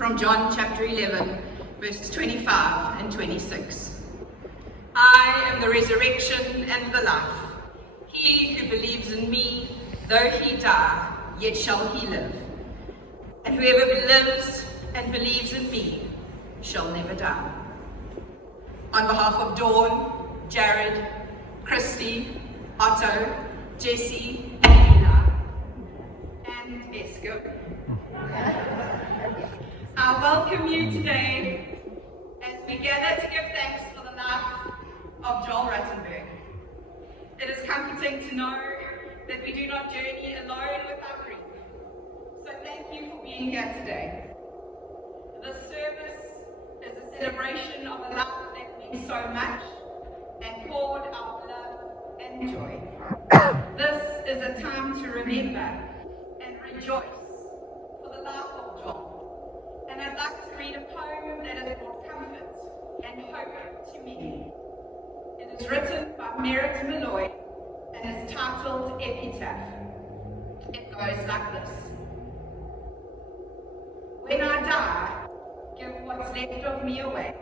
from John chapter 11, verses 25 and 26. I am the resurrection and the life. He who believes in me, though he die, yet shall he live. And whoever lives and believes in me shall never die. On behalf of Dawn, Jared, Christy, Otto, Jesse, Ella, and Esco, I welcome you today as we gather to give thanks for the life of Joel Ruttenberg. It is comforting to know that we do not journey alone with our grief. So thank you for being here today. This service is a celebration of a life that means so much and poured our love and joy. This is a time to remember and rejoice for the life of Joel. And I'd like to read a poem that has brought comfort and hope to me. It is written by Merritt Malloy and is titled Epitaph. It goes like this. When I die, give what's left of me away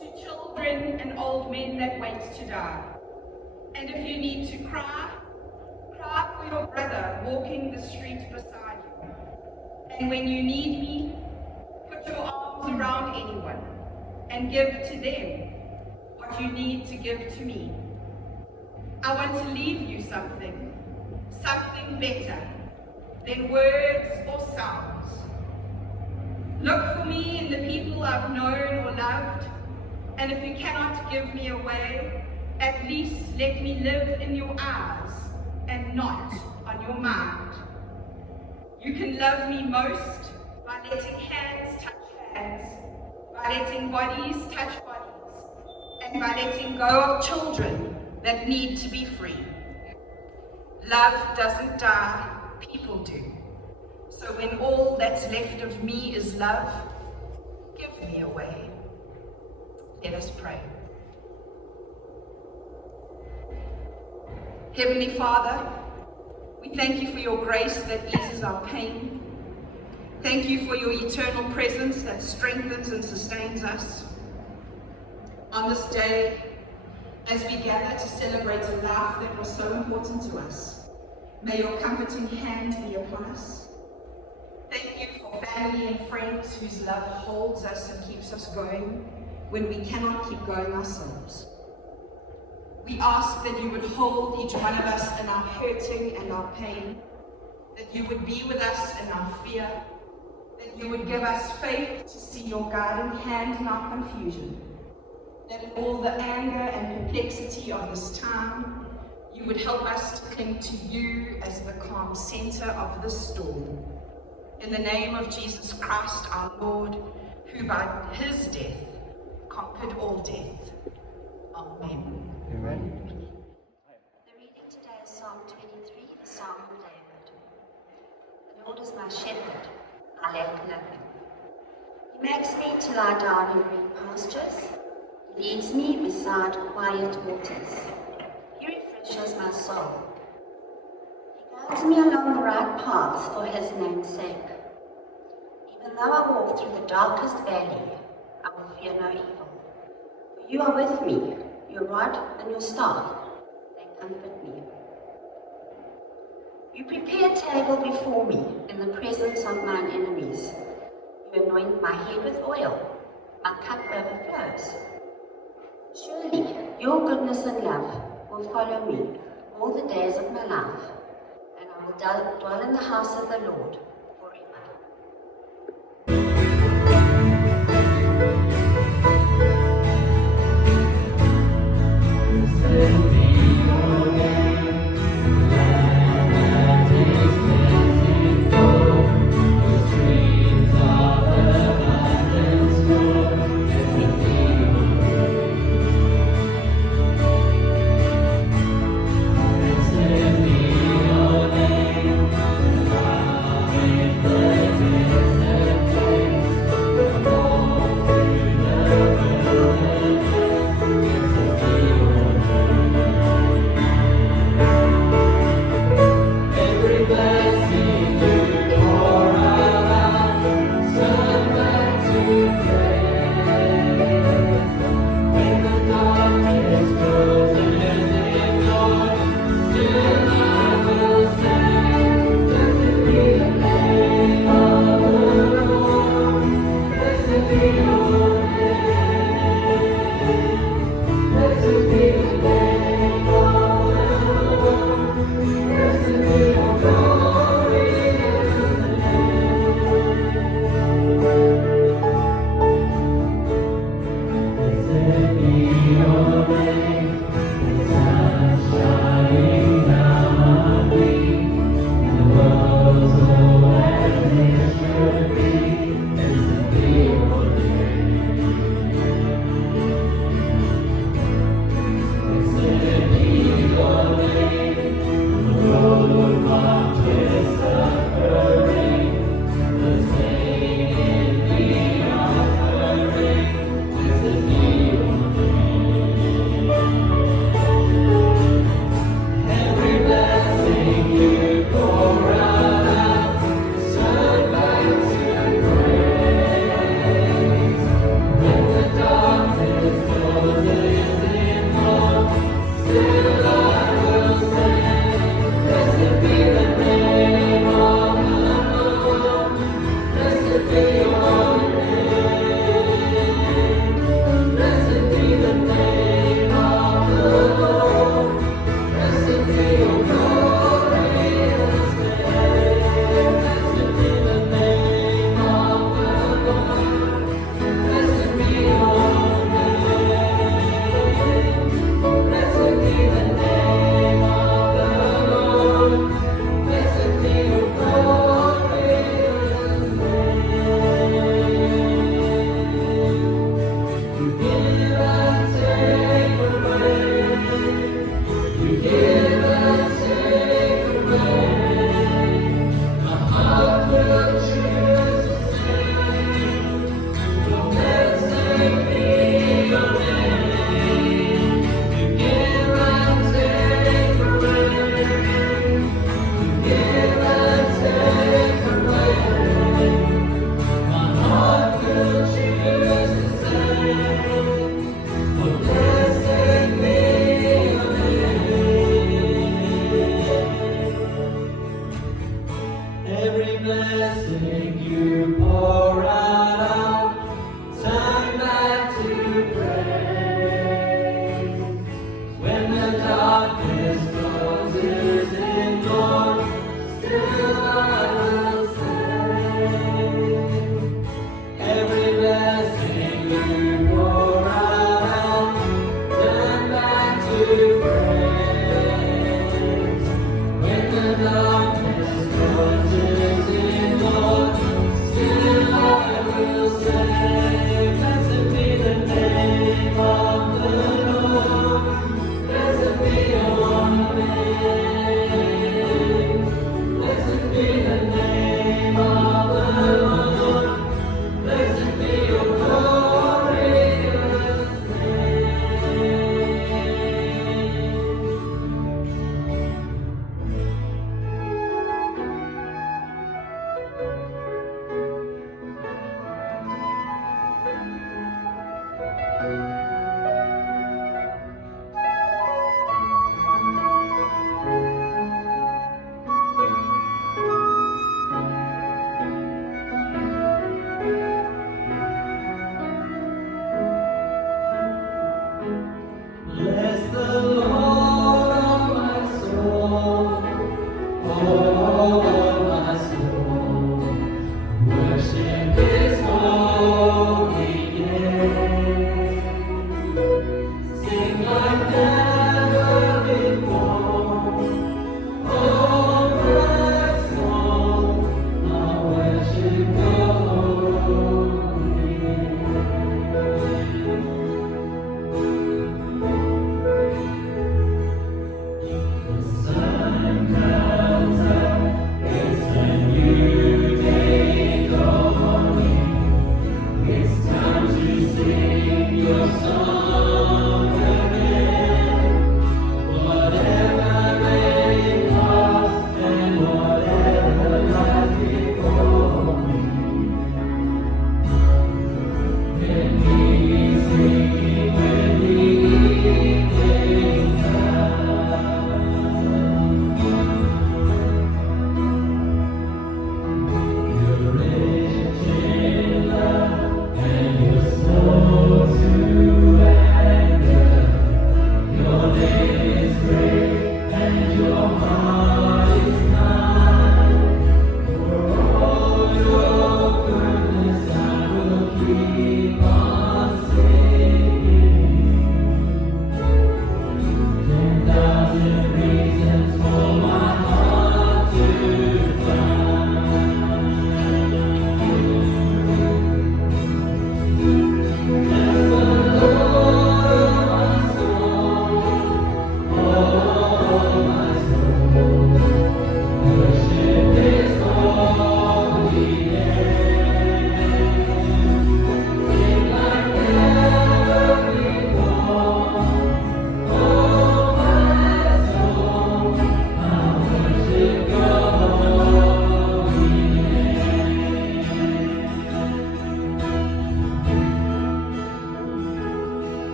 to children and old men that wait to die. And if you need to cry, cry for your brother walking the street beside you. And when you need me, put your arms around anyone and give to them what you need to give to me. I want to leave you something better than words or sounds. Look for me in the people I've known or loved, and if you cannot give me away, at least let me live in your eyes and not on your mind. You can love me most by letting hands touch hands, by letting bodies touch bodies, and by letting go of children that need to be free. Love doesn't die, people do. So when all that's left of me is love, give me away. Let us pray. Heavenly Father, we thank you for your grace that eases our pain. Thank you for your eternal presence that strengthens and sustains us. On this day, as we gather to celebrate a life that was so important to us, may your comforting hand be upon us. Thank you for family and friends whose love holds us and keeps us going when we cannot keep going ourselves. We ask that you would hold each one of us in our hurting and our pain, that you would be with us in our fear, that you would give us faith to see your guiding hand in our confusion, that in all the anger and perplexity of this time, you would help us to cling to you as the calm center of the storm. In the name of Jesus Christ our Lord, who by his death conquered all death. Amen. Amen. The reading today is Psalm 23, the Psalm of David. The Lord is my shepherd, I lack nothing. He makes me to lie down in green pastures. He leads me beside quiet waters. He refreshes my soul. He guides me along the right paths for his name's sake. Even though I walk through the darkest valley, I will fear no evil. For you are with me, your rod and your staff, they comfort me. You prepare a table before me in the presence of mine enemies. You anoint my head with oil, my cup overflows. Surely your goodness and love will follow me all the days of my life, and I will dwell in the house of the Lord forever. Amen.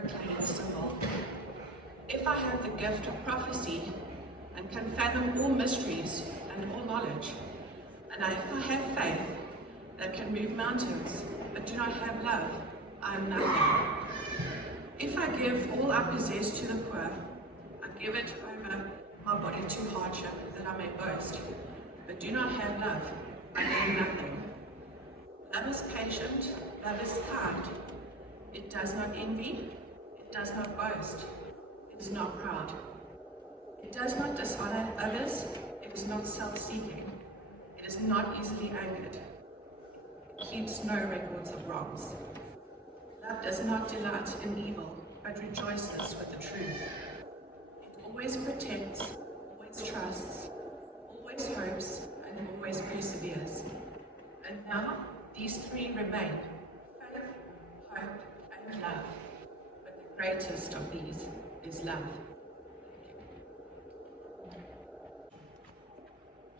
proclaim symbol. If I have the gift of prophecy and can fathom all mysteries and all knowledge, and if I have faith that can move mountains but do not have love, I am nothing. If I give all I possess to the poor, I give it over my body to hardship that I may boast, but do not have love, I gain nothing. Love is patient, love is kind. It does not envy, it does not boast, it is not proud. It does not dishonor others, it is not self-seeking, it is not easily angered. It keeps no records of wrongs. Love does not delight in evil, but rejoices with the truth. It always protects, always trusts, always hopes, and always perseveres. And now, these three remain: faith, hope, and love. But the greatest of these is love.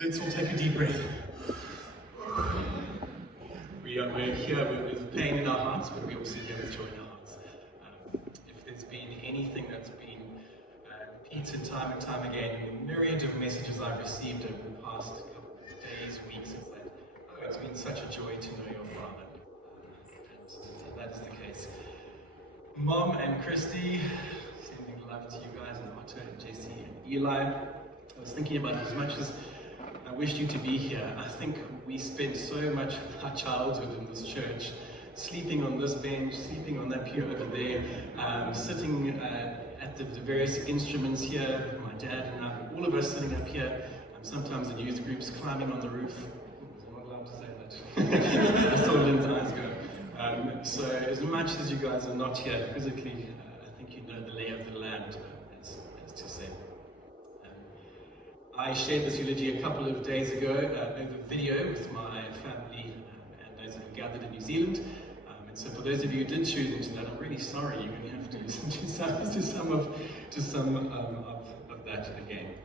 Let's all take a deep breath. We're here with pain in our hearts, but we also here with joy in our hearts. If there's been anything that's been repeated time and time again in the myriad of messages I've received over the past couple of days, weeks, it's that, oh, it's been such a joy to know your Father. And that is the case. Mom and Christy, sending love to you guys, and Otto and Jesse and Eli. I was thinking about as much as I wished you to be here. I think we spent so much of our childhood in this church, sleeping on this bench, sleeping on that pew over there, sitting at the various instruments here, my dad and I, all of us sitting up here, sometimes in youth groups, climbing on the roof. I'm not allowed to say that. I saw Lynn's eyes go. So as much as you guys are not here physically, I think you know the lay of the land, as to say. I shared this eulogy a couple of days ago over video with my family and those who gathered in New Zealand. And so for those of you who did tune into that, I'm really sorry you're going to have to listen to some of that again.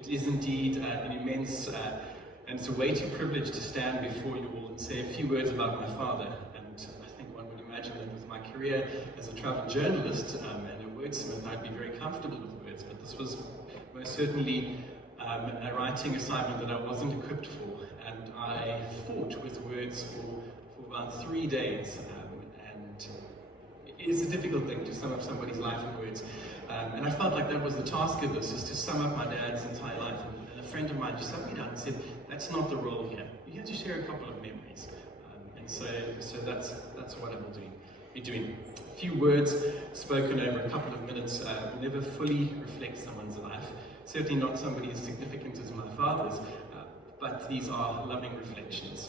It is indeed an immense and it's a weighty privilege to stand before you all and say a few words about my father. And I think one would imagine that with my career as a travel journalist and a wordsmith, I'd be very comfortable with words, but this was most certainly a writing assignment that I wasn't equipped for, and I fought with words for about 3 days, and it is a difficult thing to sum up somebody's life in words, and I felt like that was the task of this, is to sum up my dad's entire life, and a friend of mine just sat me down and said, that's not the role here, you have to share a couple of memories, and so that's what I will be doing. A few words spoken over a couple of minutes will never fully reflect someone's life. Certainly not somebody as significant as my father's, but these are loving reflections.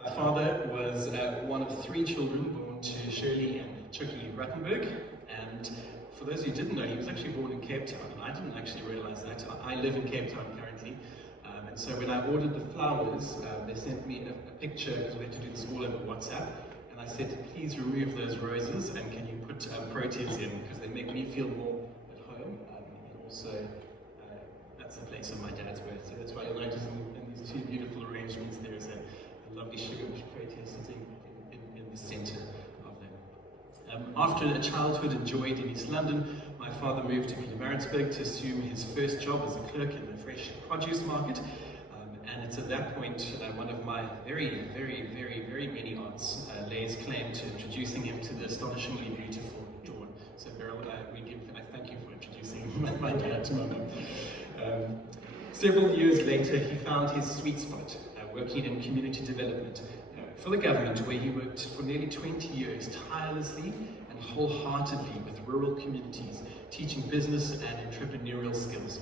My father was one of 3 children born to Shirley and Chucky Ruttenberg, and for those who didn't know, he was actually born in Cape Town, and I didn't actually realize that. I live in Cape Town currently, and so when I ordered the flowers, they sent me a picture, because we had to do this all over WhatsApp, and I said, please remove those roses, and can you put proteas in, because they make me feel more at home. Also, that's the place of my dad's birth, so that's why you'll notice in these 2 beautiful arrangements there is a lovely sugar-bush protea sitting in the center of them. After a childhood enjoyed in East London, my father moved to Ruttenberg to assume his first job as a clerk in the fresh produce market, and it's at that point one of my very, very, very, very many aunts lays claim to introducing him to the astonishingly beautiful Dawn. So Beryl, I thank you for introducing my dad to my mum. Several years later, he found his sweet spot, working in community development for the government, where he worked for nearly 20 years, tirelessly and wholeheartedly with rural communities, teaching business and entrepreneurial skills.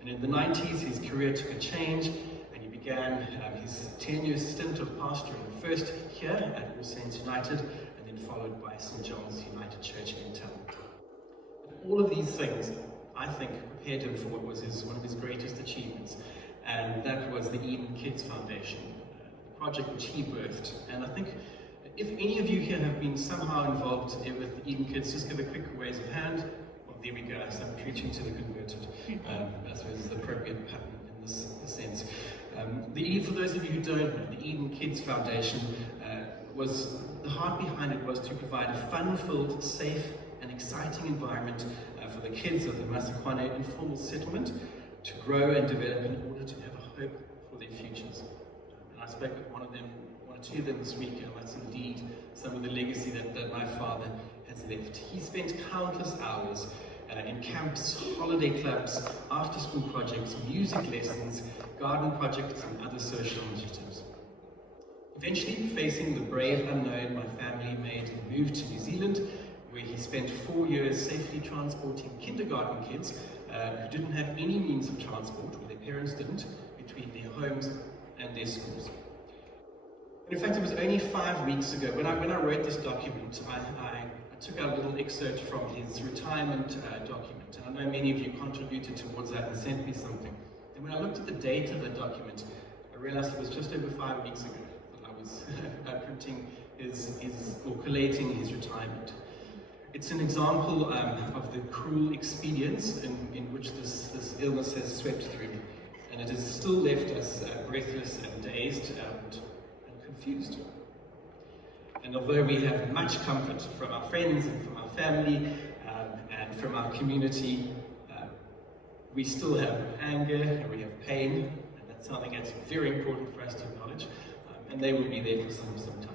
And in the 90s, his career took a change, and he began his 10-year stint of pastoring, first here at All Saints United, and then followed by St. John's United Church in town. All of these things, I think, prepared him for what was one of his greatest achievements, and that was the Eden Kids Foundation, the project which he birthed. And I think if any of you here have been somehow involved with Eden Kids, just give a quick raise of hand. Well, there we go, so I'm preaching to the converted. I suppose is the appropriate pattern in this sense. For those of you who don't know, the Eden Kids Foundation was the heart behind it was to provide a fun-filled, safe, and exciting environment for the kids of the Masakwane informal settlement to grow and develop in order to have a hope for their futures. And I spoke with one or two of them this week, and that's indeed some of the legacy that my father has left. He spent countless hours in camps, holiday clubs, after-school projects, music lessons, garden projects, and other social initiatives. Eventually, facing the brave unknown, my family made a move to New Zealand, where he spent 4 years safely transporting kindergarten kids who didn't have any means of transport, or their parents didn't, between their homes and their schools. And in fact, it was only 5 weeks ago, when I wrote this document, I took out a little excerpt from his retirement document, and I know many of you contributed towards that and sent me something. And when I looked at the date of the document, I realized it was just over 5 weeks ago that I was printing or collating his retirement. It's an example of the cruel expedience in which this illness has swept through, and it has still left us breathless and dazed and confused. And although we have much comfort from our friends and from our family and from our community, we still have anger and we have pain, and that's something that's very important for us to acknowledge, and they will be there for some time.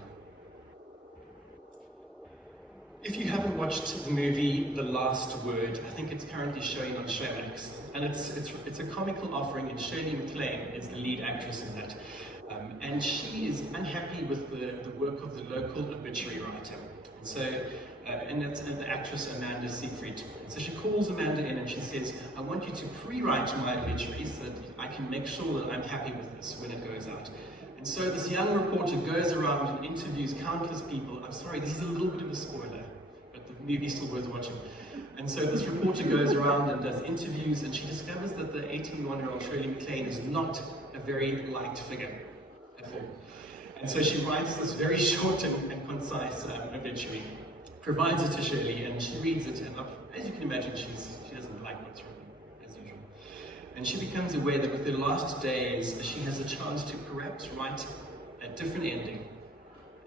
If you haven't watched the movie The Last Word, I think it's currently showing on Showmax, and it's a comical offering, and Shirley MacLaine is the lead actress in that. And she is unhappy with the work of the local obituary writer. And so, and that's the actress Amanda Seyfried. So she calls Amanda in and she says, I want you to pre-write my obituary so that I can make sure that I'm happy with this when it goes out. And so this young reporter goes around and interviews countless people. I'm sorry, this is a little bit of a spoiler, but the movie's still worth watching. And so this reporter goes around and does interviews, and she discovers that the 81-year-old Shirley MacLaine is not a very liked figure. And so she writes this very short and concise obituary, provides it to Shirley, and she reads it, and as you can imagine, she doesn't like what's written, as usual. And she becomes aware that with her last days, she has a chance to perhaps write a different ending,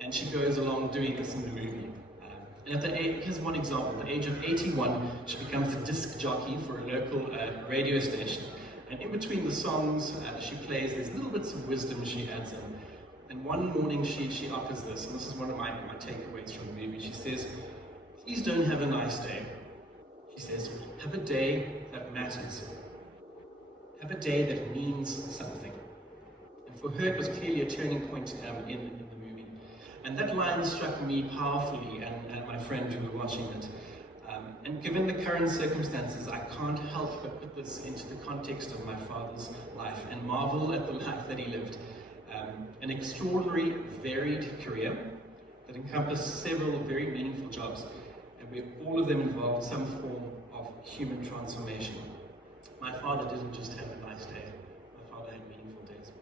and she goes along doing this in the movie. And here's one example. At the age of 81, she becomes a disc jockey for a local radio station. And in between the songs she plays, there's little bits of wisdom she adds in. And one morning she offers this, and this is one of my takeaways from the movie. She says, please don't have a nice day. She says, have a day that matters. Have a day that means something. And for her, it was clearly a turning point in the movie. And that line struck me powerfully, and my friend who were watching it. And given the current circumstances, I can't help but put this into the context of my father's life and marvel at the life that he lived. An extraordinary, varied career that encompassed several very meaningful jobs, and where all of them involved some form of human transformation. My father didn't just have a nice day. My father had meaningful days.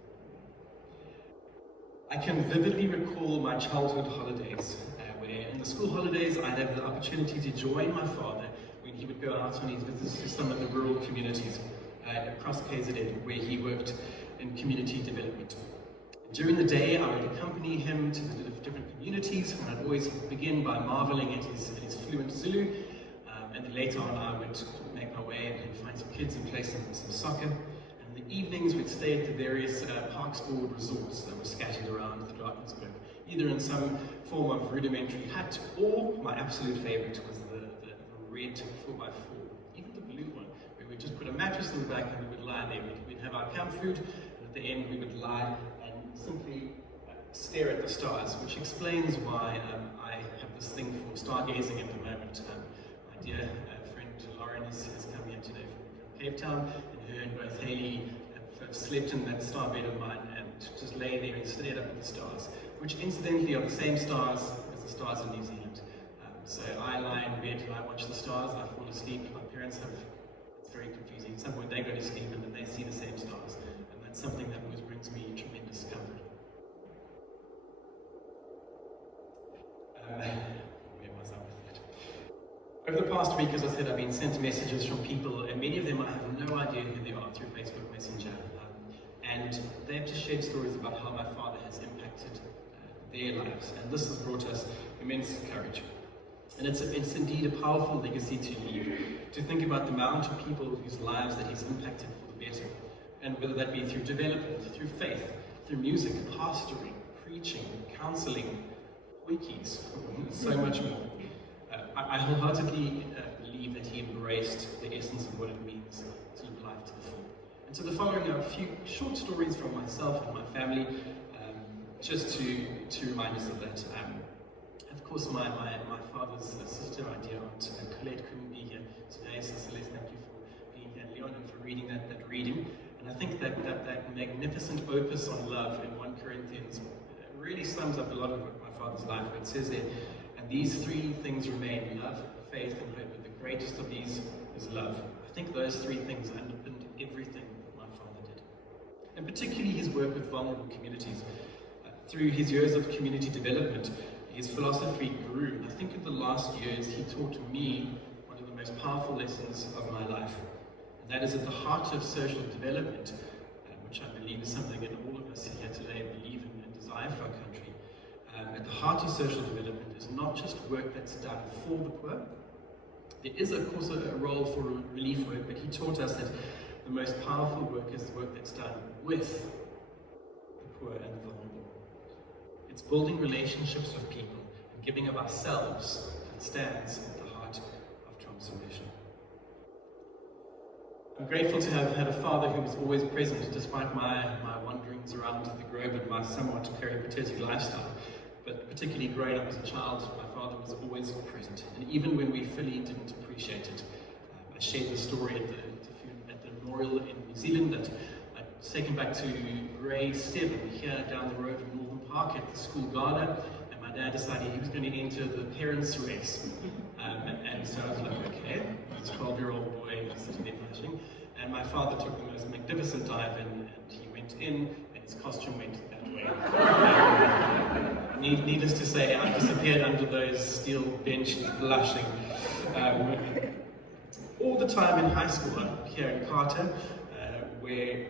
I can vividly recall my childhood holidays, where in the school holidays I'd have the opportunity to join my father when he would go out on his visits to some of the rural communities across KZN, where he worked in community development. During the day, I would accompany him to the different communities, and I'd always begin by marveling at his fluent Zulu, and then later on I would make my way and find some kids and play some soccer. And in the evenings we'd stay at the various parks board resorts that were scattered around the Ruttenberg, either in some form of rudimentary hut, or my absolute favourite was the red 4x4, even the blue one, where we'd just put a mattress in the back and we would lie there. We'd have our camp food, and at the end we would lie and simply stare at the stars, which explains why I have this thing for stargazing at the moment. My dear friend Lauren has come here today from Cape Town, and her and both Haley have slept in that star bed of mine and just lay there and stared up at the stars, which incidentally are the same stars as the stars in New Zealand. So I lie in bed and I watch the stars, I fall asleep. My parents it's very confusing. At some point they go to sleep and then they see the same stars. And that's something that always brings me tremendous comfort. Where was I with that? Over the past week, as I said, I've been sent messages from people, and many of them I have no idea who they are through Facebook Messenger. And they have just shared stories about how my father has impacted their lives. And this has brought us immense courage. And it's indeed a powerful legacy to leave, to think about the amount of people whose lives that he's impacted for the better. And whether that be through development, through faith, through music, pastoring, preaching, counseling, wikis, so much more. I wholeheartedly believe that he embraced the essence of what it means to live life to the full. And so the following are a few short stories from myself and my family, just to remind us of that. Of course, my father's sister, my dear aunt Colette, couldn't be here today, so Celeste, thank you for being here, Leon, and for reading that reading. And I think that magnificent opus on love in 1 Corinthians really sums up a lot of my father's life. It says there, and these 3 things remain: love, faith, and hope. But the greatest of these is love. I think those 3 things underpinned everything that my father did. And particularly his work with vulnerable communities. Through his years of community development, his philosophy grew. And I think in the last years, he taught me one of the most powerful lessons of my life. And that is at the heart of social development, which I believe is something that all of us here today believe in and desire for our country. At the heart of social development is not just work that's done for the poor. There is, of course, a role for relief work, but he taught us that the most powerful work is the work that's done with the poor and the vulnerable. It's building relationships with people and giving of ourselves that stands at the heart of transformation. I'm grateful to have had a father who was always present, despite my wanderings around the globe and my somewhat peripatetic lifestyle. But particularly growing up as a child, my father was always present. And even when we fully didn't appreciate it, I shared the story at the memorial in New Zealand that I'd taken back to grade 7 here down the road in Northern Park at the school gala. And my dad decided he was going to enter the parents' race. And so I was like, okay, this 12-year-old boy sitting there flashing. And my father took the most magnificent dive in, and he went in, and his costume went that way. Needless to say, I disappeared under those steel benches, blushing. All the time in high school, here in Carter, where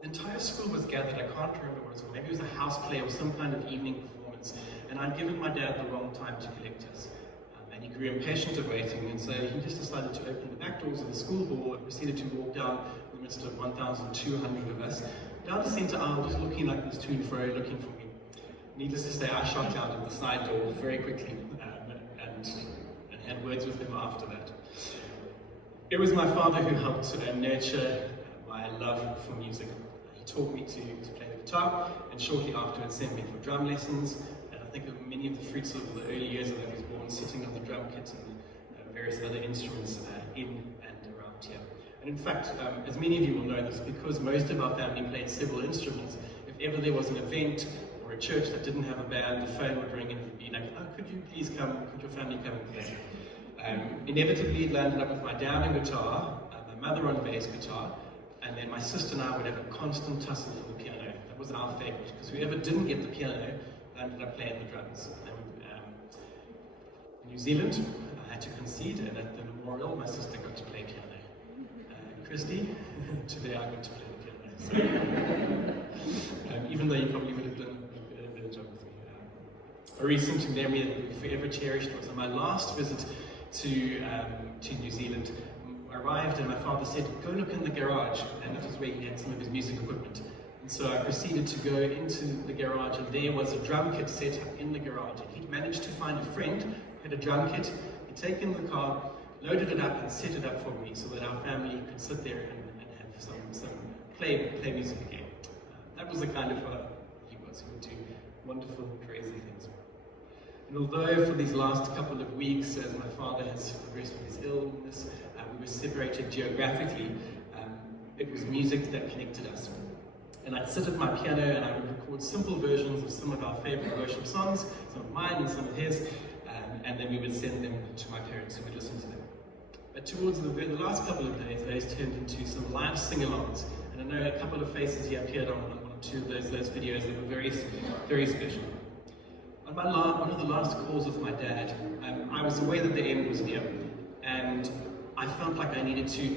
the entire school was gathered. I can't remember what it was, maybe it was a house play or some kind of evening performance. And I'd given my dad the wrong time to collect us. And he grew impatient of waiting, and so he just decided to open the back doors of the school hall and proceeded to walk down in the midst of 1,200 of us, down the center aisle, just looking like this to and fro, looking for me. Needless to say, I shot out of the side door very quickly and had words with him after that. It was my father who helped nurture my love for music. He taught me to play the guitar, and shortly afterwards sent me for drum lessons. And I think of many of the fruits of the early years that I was born sitting on the drum kit and various other instruments in and around here. And in fact, as many of you will know this, because most of our family played several instruments, if ever there was an event or a church that didn't have a band, the phone would ring and it would be like, oh, could you please come, could your family come and play? Inevitably, it landed up with my dad on guitar, my mother on bass guitar, and then my sister and I would have a constant tussle for the piano. That was our favorite, because whoever didn't get the piano ended up playing the drums. In New Zealand, I had to concede, and at the memorial, my sister got to play piano. Christy, today I got to play the piano. So, even though you probably would have done a better job with me. A recent memory that we forever cherished was on my last visit to New Zealand. I arrived and my father said, go look in the garage, and that was where he had some of his music equipment. And so I proceeded to go into the garage, and there was a drum kit set up in the garage. And he'd managed to find a friend who had a drum kit. He'd taken the car, loaded it up and set it up for me so that our family could sit there and have some play music again. That was the kind of he was. He would do wonderful, crazy things. And although for these last couple of weeks, as my father has progressed with his illness, we were separated geographically, it was music that connected us. And I'd sit at my piano and I would record simple versions of some of our favorite worship songs, some of mine and some of his, and then we would send them to my parents who would listen to them. But towards the last couple of days, those turned into some live sing-alongs. And I know a couple of faces here appeared on one or two of those videos that were very, very special. On one of the last calls with my dad, I was aware that the end was near. And I felt like I needed to,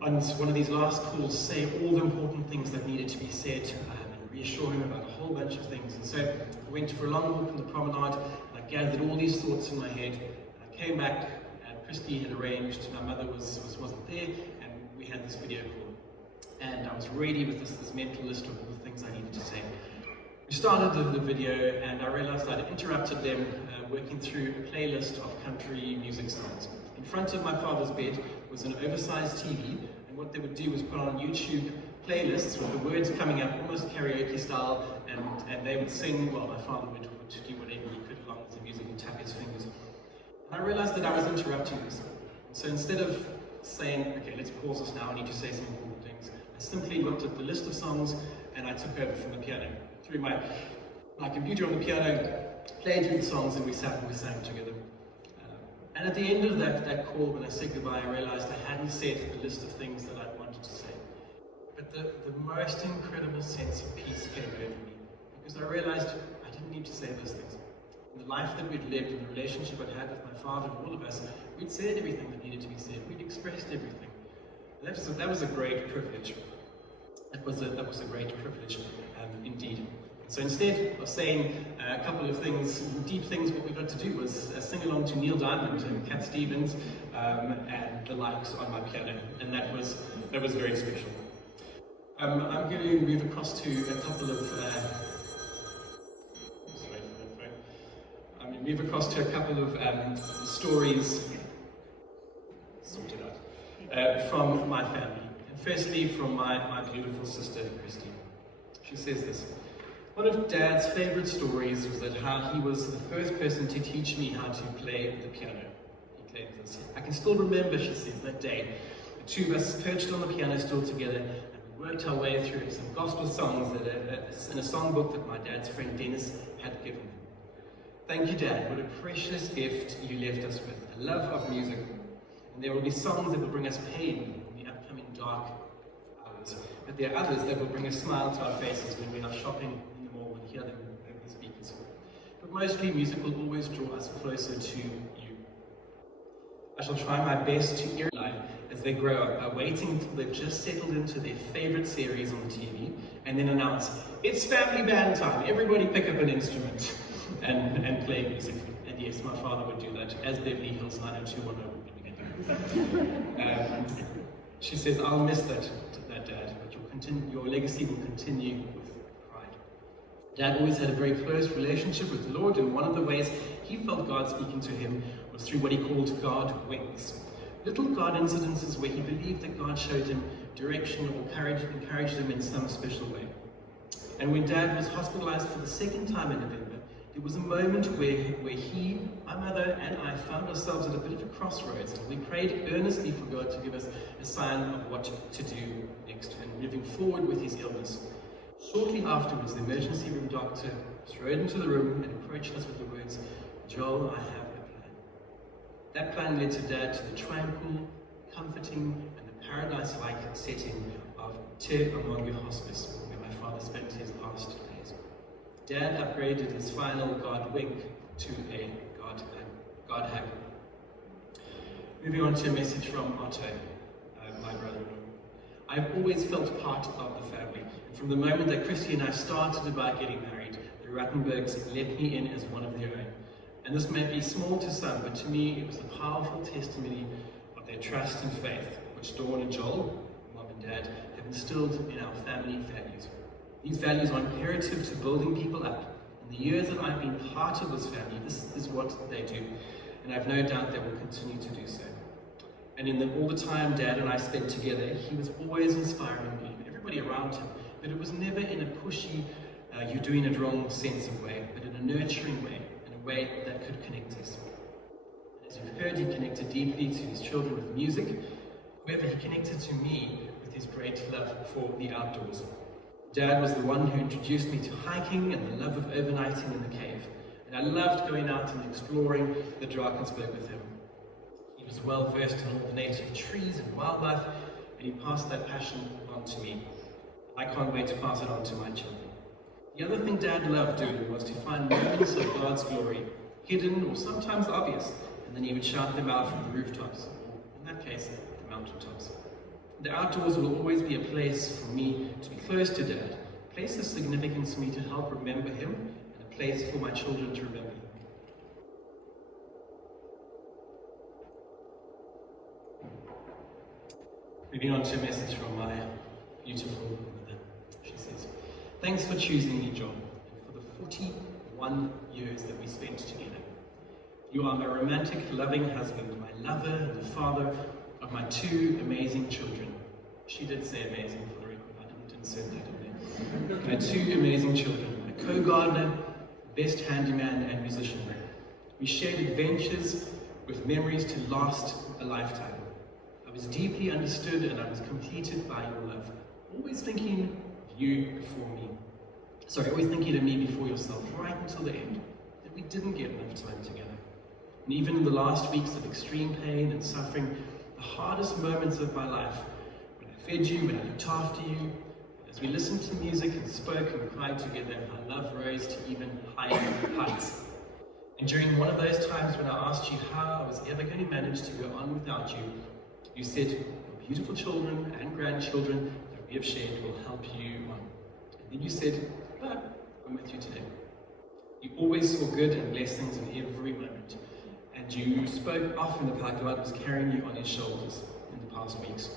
on one of these last calls, say all the important things that needed to be said, and reassure him about a whole bunch of things. And so I went for a long walk on the promenade, and I gathered all these thoughts in my head, and I came back, and Christy had arranged, my mother wasn't there, and we had this video call. And I was ready with this mental list of all the things I needed to say. We started the video, and I realized I'd interrupted them working through a playlist of country music songs. In front of my father's bed was an oversized TV, and what they would do was put on YouTube playlists with the words coming up almost karaoke style, and they would sing while my father would do whatever he could along with the music and tap his fingers. And I realized that I was interrupting this. So instead of saying, okay, let's pause this now, I need to say some important things, I simply looked at the list of songs and I took over from the piano. Threw my computer on the piano, played through the songs, and we sat and we sang together. And at the end of that call, when I said goodbye, I realized I hadn't said the list of things that I wanted to say. But the most incredible sense of peace came over me, because I realized I didn't need to say those things. In the life that we'd lived, in the relationship I'd had with my father and all of us, we'd said everything that needed to be said. We'd expressed everything. That was a great privilege. That was a great privilege, indeed. So instead of saying a couple of things, deep things, what we got to do was sing along to Neil Diamond and Cat Stevens and the likes on my piano, and that was very special. I'm going to move across to a couple of stories sorted out from my family. And firstly, from my beautiful sister Christy. She says this. One of Dad's favorite stories was that how he was the first person to teach me how to play the piano. He claims this. I can still remember, she says, that day. The two of us perched on the piano stool together, and we worked our way through some gospel songs in a songbook that my dad's friend Dennis had given him. Thank you, Dad. What a precious gift you left us with. A love of music. And there will be songs that will bring us pain in the upcoming dark hours. But there are others that will bring a smile to our faces when we are shopping and hear them over the speakers. But mostly music will always draw us closer to you. I shall try my best to hear life as they grow up by waiting until they've just settled into their favorite series on TV and then announce, it's family band time, everybody pick up an instrument and play music. And yes, my father would do that, as Beverly Hills 90210 would begin. She says, I'll miss that Dad, but your legacy will continue with Dad always had a very close relationship with the Lord, and one of the ways he felt God speaking to him was through what he called God winks. Little God incidences where he believed that God showed him direction or encouraged him in some special way. And when Dad was hospitalized for the second time in November, it was a moment where he, my mother, and I found ourselves at a bit of a crossroads, and we prayed earnestly for God to give us a sign of what to do next and moving forward with his illness. Shortly afterwards, the emergency room doctor strode into the room and approached us with the words, Joel, I have a plan. That plan led to Dad to the tranquil, comforting, and the paradise-like setting of Te Amangu Hospice, where my father spent his last days. Dad upgraded his final God wink to a God hug. Moving on to a message from Otto, my brother-in-law. I've always felt part of the family. From the moment that Christy and I started about getting married, the Ruttenbergs let me in as one of their own. And this may be small to some, but to me it was a powerful testimony of their trust and faith, which Dawn and Joel, Mom and Dad, have instilled in our family values. These values are imperative to building people up. In the years that I've been part of this family, this is what they do, and I've no doubt they will continue to do so. And in all the time Dad and I spent together, he was always inspiring me and everybody around him. But it was never in a pushy, you're doing it wrong sense of way, but in a nurturing way, in a way that could connect us. As you've heard, he connected deeply to his children with music. However, he connected to me with his great love for the outdoors. Dad was the one who introduced me to hiking and the love of overnighting in the cave. And I loved going out and exploring the Drakensberg with him. He was well versed in all the native trees and wildlife, and he passed that passion on to me. I can't wait to pass it on to my children. The other thing Dad loved doing was to find moments of God's glory, hidden or sometimes obvious, and then he would shout them out from the rooftops, or in that case, the mountaintops. The outdoors will always be a place for me to be close to Dad, a place of significance for me to help remember him, and a place for my children to remember him. Moving on to a message from my beautiful mother. She says, "Thanks for choosing me, John, and for the 41 years that we spent together. You are my romantic, loving husband, my lover and the father of my 2 amazing children." She did say amazing for the record, I didn't insert that in there. "My 2 amazing children, my co-gardener, best handyman and musician. We shared adventures with memories to last a lifetime. I was deeply understood and I was completed by your love. Always thinking of you before me. Always thinking of me before yourself, right until the end. That we didn't get enough time together. And even in the last weeks of extreme pain and suffering, the hardest moments of my life, when I fed you, when I looked after you, as we listened to music and spoke and cried together, our love rose to even higher heights. And during one of those times when I asked you how I was ever going to manage to go on without you, you said, your beautiful children and grandchildren that we have shared will help you on. And then you said, but I'm with you today. You always saw good and blessings in every moment. And you spoke often of how God was carrying you on his shoulders in the past weeks.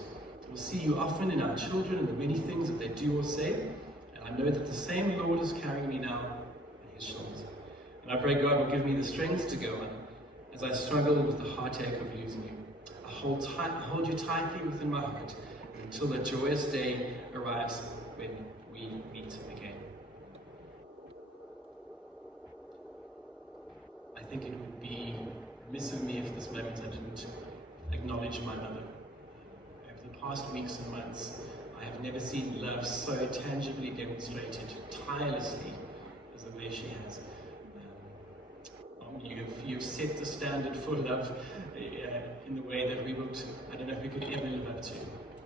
We'll see you often in our children and the many things that they do or say. And I know that the same Lord is carrying me now on his shoulders. And I pray God will give me the strength to go on as I struggle with the heartache of losing you. I hold you tightly within my heart until the joyous day arrives when we meet again." I think it would be remiss of me if this moment I didn't acknowledge my mother. Over the past weeks and months, I have never seen love so tangibly demonstrated tirelessly as the way she has. You've set the standard for love in the way that we would, I don't know if we could ever live up to,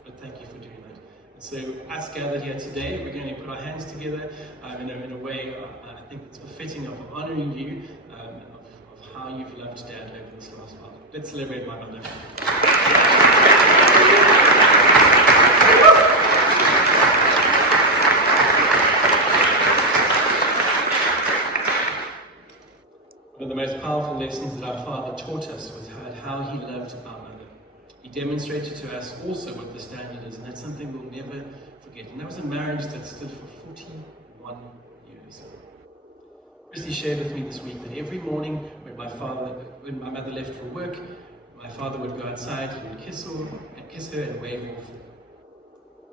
but thank you for doing that. And so, us gathered here today, we're going to put our hands together in a way I think that's befitting of honouring you, of how you've loved Dad over this last while. Let's celebrate my mother. One of the most powerful lessons that our father taught us was how he loved our mother. He demonstrated to us also what the standard is, and that's something we'll never forget. And that was a marriage that stood for 41 years. Christy shared with me this week that every morning when my mother left for work, my father would go outside, he would kiss her and wave off.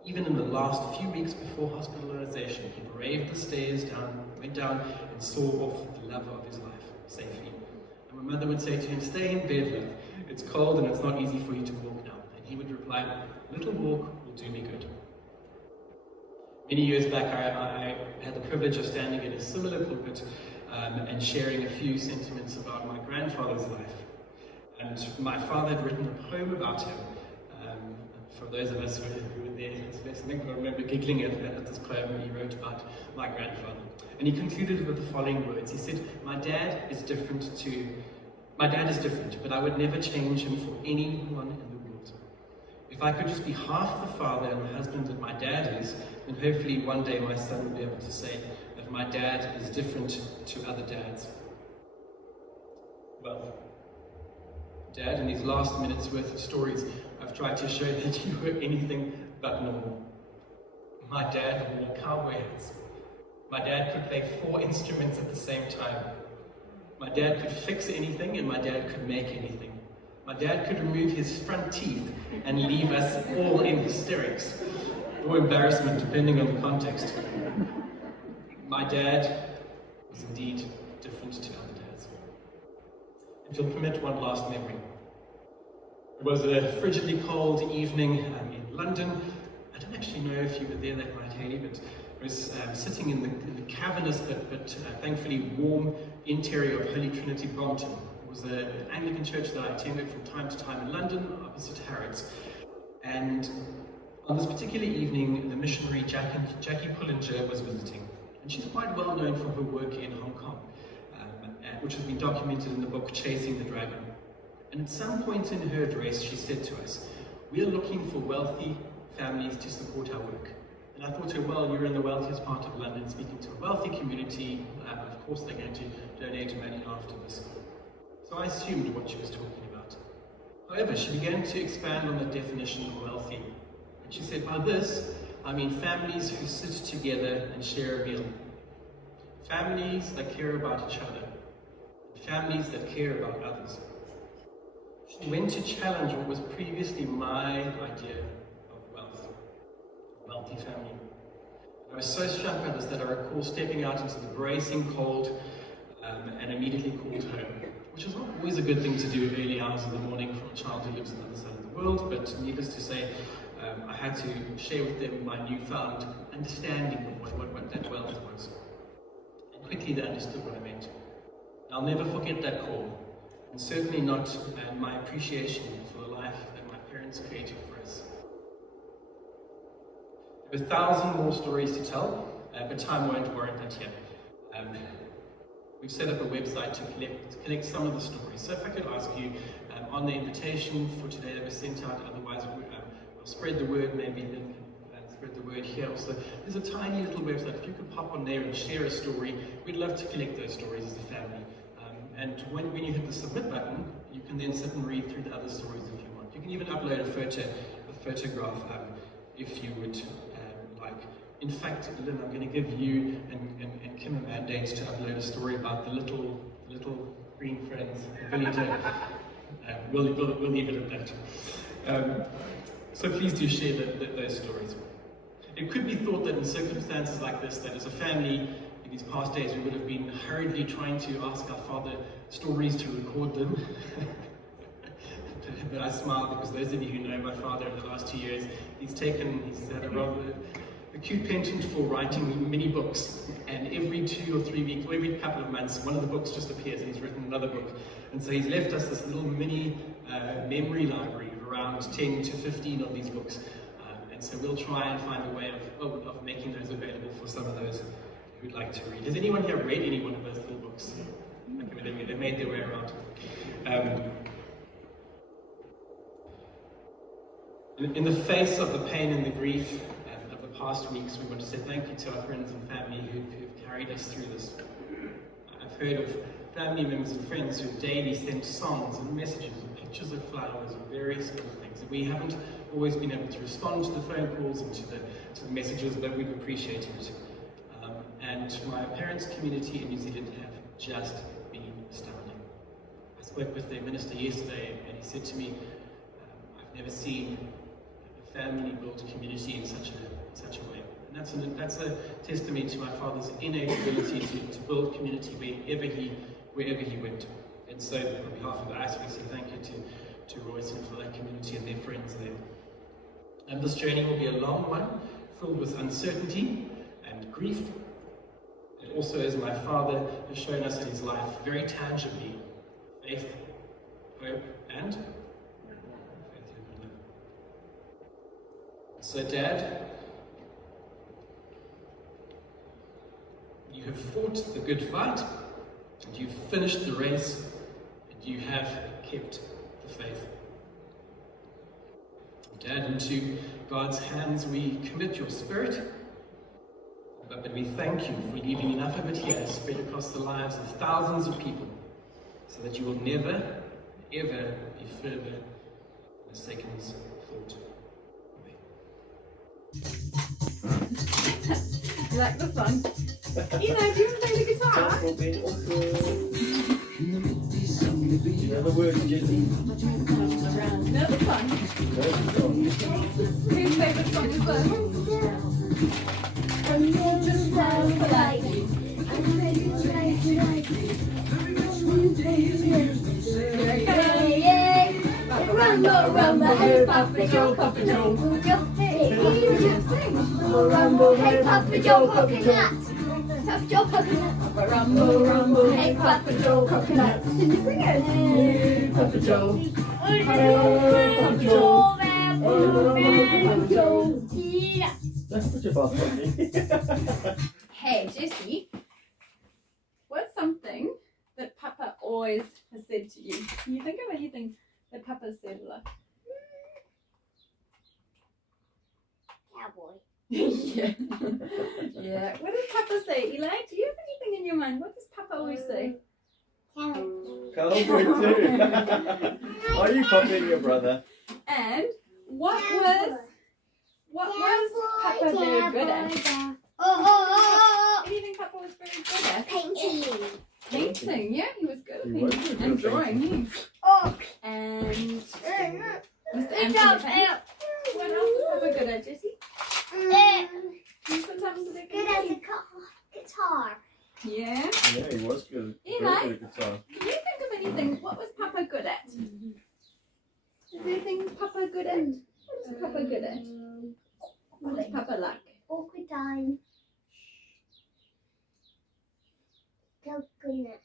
Even in the last few weeks before hospitalization, he braved the stairs went down and saw off the love of his life safely. And my mother would say to him, "Stay in bed, love. It's cold and it's not easy for you to walk now." And he would reply, "A little walk will do me good." Many years back, I had the privilege of standing in a similar pulpit and sharing a few sentiments about my grandfather's life. And my father had written a poem about him. For those of us who were there, I think I remember giggling at this poem he wrote about my grandfather. And he concluded with the following words. He said, My dad is different, but I would never change him for anyone in the world. If I could just be half the father and husband that my dad is, then hopefully one day my son will be able to say that my dad is different to other dads." Well, Dad, in these last minutes worth of stories, I've tried to show that you were anything but normal. My dad wore cowboy hats. My dad could play 4 instruments at the same time. My dad could fix anything and my dad could make anything. My dad could remove his front teeth and leave us all in hysterics or embarrassment, depending on the context. My dad was indeed different to other dads. If you'll permit one last memory. It was a frigidly cold evening in London. I don't actually know if you were there that night, Haley, but I was sitting in the cavernous but thankfully warm interior of Holy Trinity, Brompton. It was an Anglican church that I attended from time to time in London, opposite Harrods. And on this particular evening, the missionary Jackie Pullinger was visiting. And she's quite well known for her work in Hong Kong, which has been documented in the book Chasing the Dragon. And at some point in her address, she said to us, "We are looking for wealthy families to support our work. And And I thought to her, well, you're in the wealthiest part of London, speaking to a wealthy community. Of course they're going to donate money after this. So I assumed what she was talking about. However, she began to expand on the definition of wealthy. And she said, by this, I mean families who sit together and share a meal. Families that care about each other. Families that care about others. She went to challenge what was previously my idea of wealth. A wealthy family. I was so struck by this that I recall stepping out into the bracing cold and immediately called home. Which is not always a good thing to do early hours of the morning for a child who lives on the other side of the world, but needless to say, I had to share with them my newfound understanding of what that wealth was. And quickly they understood what I meant. I'll never forget that call, and certainly not my appreciation for the life that my parents created for us. There are 1,000 more stories to tell, but time won't warrant that here. We've set up a website to collect some of the stories. So if I could ask you, on the invitation for today that was sent out, otherwise we'll spread the word, maybe then spread the word here. So there's a tiny little website. If you could pop on there and share a story, we'd love to collect those stories as a family. And when you hit the submit button, you can then sit and read through the other stories if you want. You can even upload a photograph if you would like. In fact, Lynn, I'm going to give you and Kim a mandate to upload a story about the little green friends, Billy Joe. We'll leave it at that. So please do share those stories. It could be thought that in circumstances like this, that as a family, in these past days, we would have been hurriedly trying to ask our father stories to record them. But I smile because those of you who know my father in the last 2 years, he's had a rather acute penchant for writing mini books, and every 2 or 3 weeks, or every couple of months, one of the books just appears and he's written another book. And so he's left us this little mini memory library of around 10 to 15 of these books. And so we'll try and find a way of making those available for some of those who'd like to read. Has anyone here read any one of those little books? Okay, they made their way around. In the face of the pain and the grief of the past weeks, we want to say thank you to our friends and family who've carried us through this. I've heard of family members and friends who daily sent songs and messages and pictures of flowers and various other things. And we haven't always been able to respond to the phone calls and to the messages, but we've appreciated it. And my parents' community in New Zealand have just been astounding. I spoke with their minister yesterday, and he said to me, I've never seen a family-built community in such a way. And that's a testament to my father's innate ability to build community wherever he went. And so, on behalf of us, we say thank you to Royston for that community and their friends there. And this journey will be a long one, filled with uncertainty and grief. And also, as my father has shown us in his life, very tangibly, faith, hope, and faith, hope, and love. So, Dad, you have fought the good fight, and you've finished the race, and you have kept the faith. Dad, into God's hands we commit your spirit, but we thank you for leaving enough of it here spread across the lives of thousands of people, so that you will never, ever be further than a second's thought away. You like this one? Ina, do you want to play the guitar? The other word, Jesse. No, this one. Whose favourite song is this? I'm just so polite. I'm ready to try tonight. Rumble, rumble, hey Papa Joe, Papa Joe, hey, rumble, rumble, hey Papa Joe, coconut. Papa Joe, coconut. Rumble, rumble, hey Papa Joe, coconut. Can you sing it? Hey Papa Joe, hey Papa Joe, Papa Joe. Yeah. That's such a fast one. Hey, Jessie, what's something that Papa always has said to you? Can you think of anything that Papa said? Like, Cowboy. Yeah. Yeah. What does Papa say, Eli? Do you have anything in your mind? What does Papa always say? Cowboy too. Are you copying your brother? And what was Papa very good at? Anything Papa was very good at? Painting. Painting, yeah, he was good at He was painting good and at drawing. Oh. And Mr. Good Anthony job. paints. What else is Papa good at, Jessie? You sometimes do Good as a guitar. Yeah. Yeah, he was good. Eli? Very good at guitar. Can you think of anything? What was Papa good at? Is there anything Papa good at? What is Papa good at? What does Papa like? Awkward time. Coconut.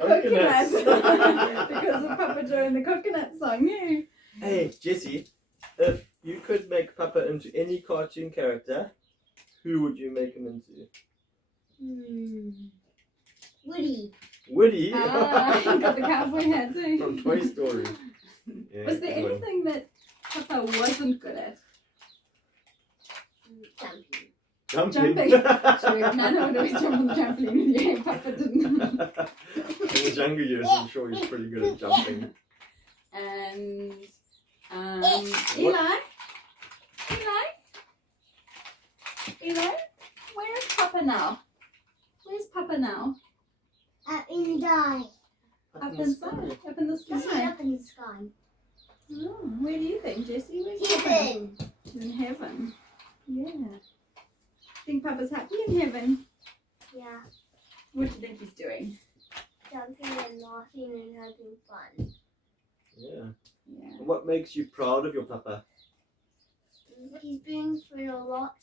Coconuts. Coconuts. Because of Papa Joe and the coconut song, yeah. Hey, Jessie, if you could make Papa into any cartoon character, who would you make him into? Woody. Woody Ah, you got the cowboy hat too. from Toy Story. Yeah, Was there good one. anything that Papa wasn't good at? Jumping. Jumping. Sure, no, we jump on the trampoline. Yeah, Papa didn't. In his younger years, I'm sure he's pretty good at jumping. And Eli, where's Papa now? Where's Papa now? In the sky. Up inside, up in the sky. Up in the sky. Oh, where do you think, Jessie? Where's Papa? Heaven. In heaven. Yeah. Think Papa's happy in heaven? Yeah. What do you think he's doing? Jumping and laughing and having fun. Yeah. Yeah. What makes you proud of your Papa? He's been through a lot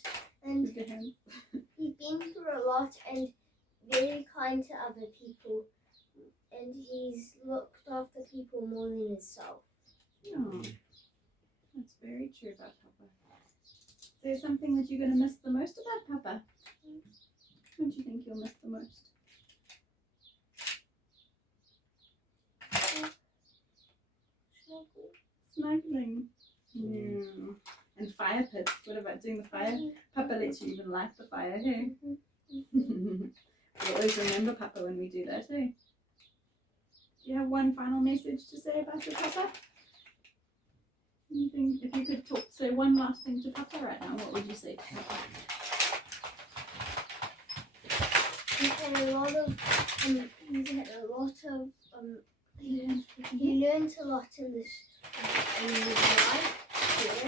and Look at him. he's been through a lot and very kind to other people. And he's looked after people more than himself. Oh, that's very true about Papa. Is there something that you're going to miss the most about Papa? What do you think you'll miss the most? Snuggling. Yeah. And fire pits. What about doing the fire? Papa lets you even light the fire, hey? We'll always remember Papa when we do that, hey? Do you have one final message to say about your Papa? Anything, if you could say one last thing to Papa right now, what would you say to Papa? He's had a lot of he learned a lot in his life here.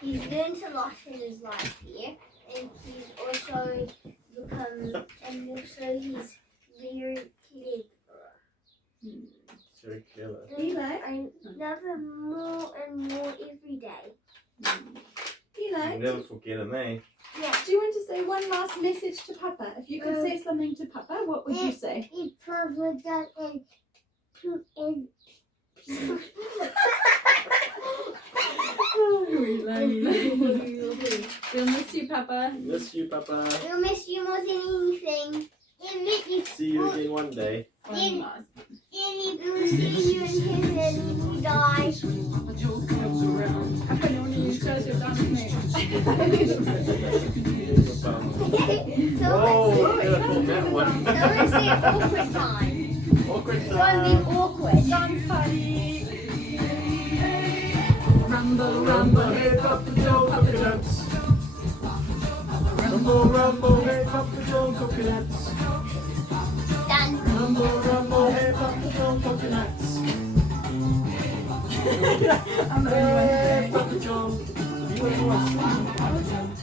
He's learned a lot in his life here, and he's also become, and also he's very clever. Very clever. Eli? I love him more and more every day. Eli, You'll never forget him, eh? Yeah. do you want to say one last message to Papa? If you could say something to Papa, what would you say? He probably does and Oh, we'll miss you, Papa. Miss you, Papa. we'll miss you more than anything. And See you again one day. One last. we'll see you in heaven when you die. Papa only shows your diamond Oh, careful, that one. So let's say awkward time. Awkward It's gonna be awkward. Dance party. Rumble, rumble, hey, Papa Joe, coconuts. Rumble, rumble, hey, Papa Joe, coconuts. Done. Rumble, rumble, hey, Papa Joe, coconuts. I'm the only one Hey, today. Papa Joe. You were the one.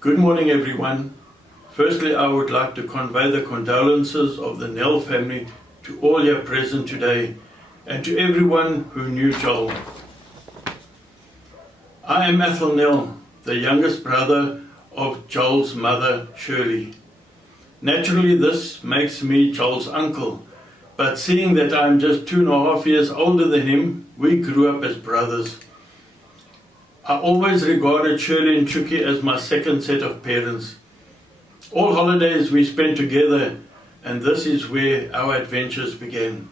Good morning, everyone. Firstly, I would like to convey the condolences of the Nell family to all here present today and to everyone who knew Joel. I am Ethel Nell, the youngest brother of Joel's mother, Shirley. Naturally, this makes me Joel's uncle, but seeing that I'm just 2.5 years older than him, we grew up as brothers. I always regarded Shirley and Chucky as my second set of parents. All holidays we spent together, and this is where our adventures began.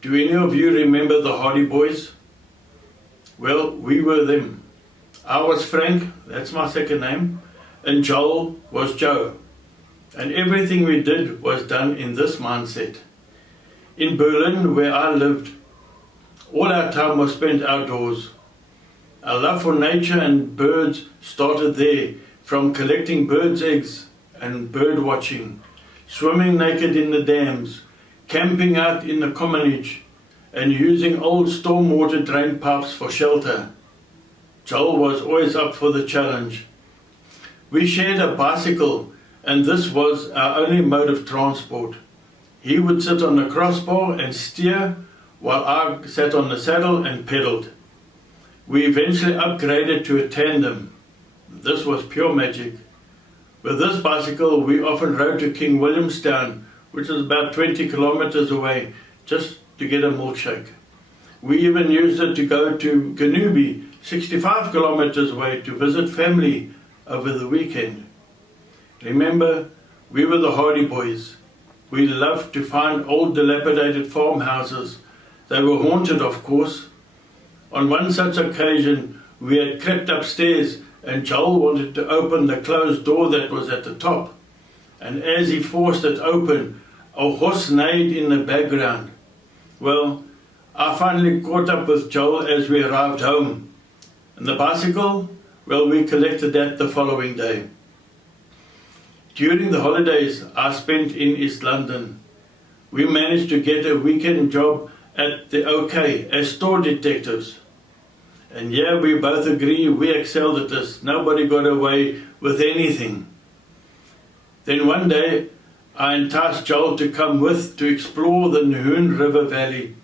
Do any of you remember the Hardy Boys? Well, we were them. I was Frank, that's my second name, and Joel was Joe. And everything we did was done in this mindset. In Berlin, where I lived, all our time was spent outdoors. Our love for nature and birds started there, from collecting birds' eggs and bird watching, swimming naked in the dams, camping out in the commonage, and using old stormwater drain pipes for shelter. Joel was always up for the challenge. We shared a bicycle, and this was our only mode of transport. He would sit on the crossbar and steer, while I sat on the saddle and pedaled. We eventually upgraded to a tandem. This was pure magic. With this bicycle, we often rode to King Williamstown, which is about 20 kilometers away, just to get a milkshake. We even used it to go to Ganubi, 65 kilometers away, to visit family over the weekend. Remember, we were the Hardy Boys. We loved to find old dilapidated farmhouses. They were haunted, of course. On one such occasion, we had crept upstairs and Joel wanted to open the closed door that was at the top. And as he forced it open, a horse neighed in the background. Well, I finally caught up with Joel as we arrived home. And the bicycle? Well, we collected that the following day. During the holidays I spent in East London, we managed to get a weekend job at the OK as store detectives. And yeah, we both agree we excelled at this. Nobody got away with anything. Then one day, I enticed Joel to come with to explore the Nahoon River Valley.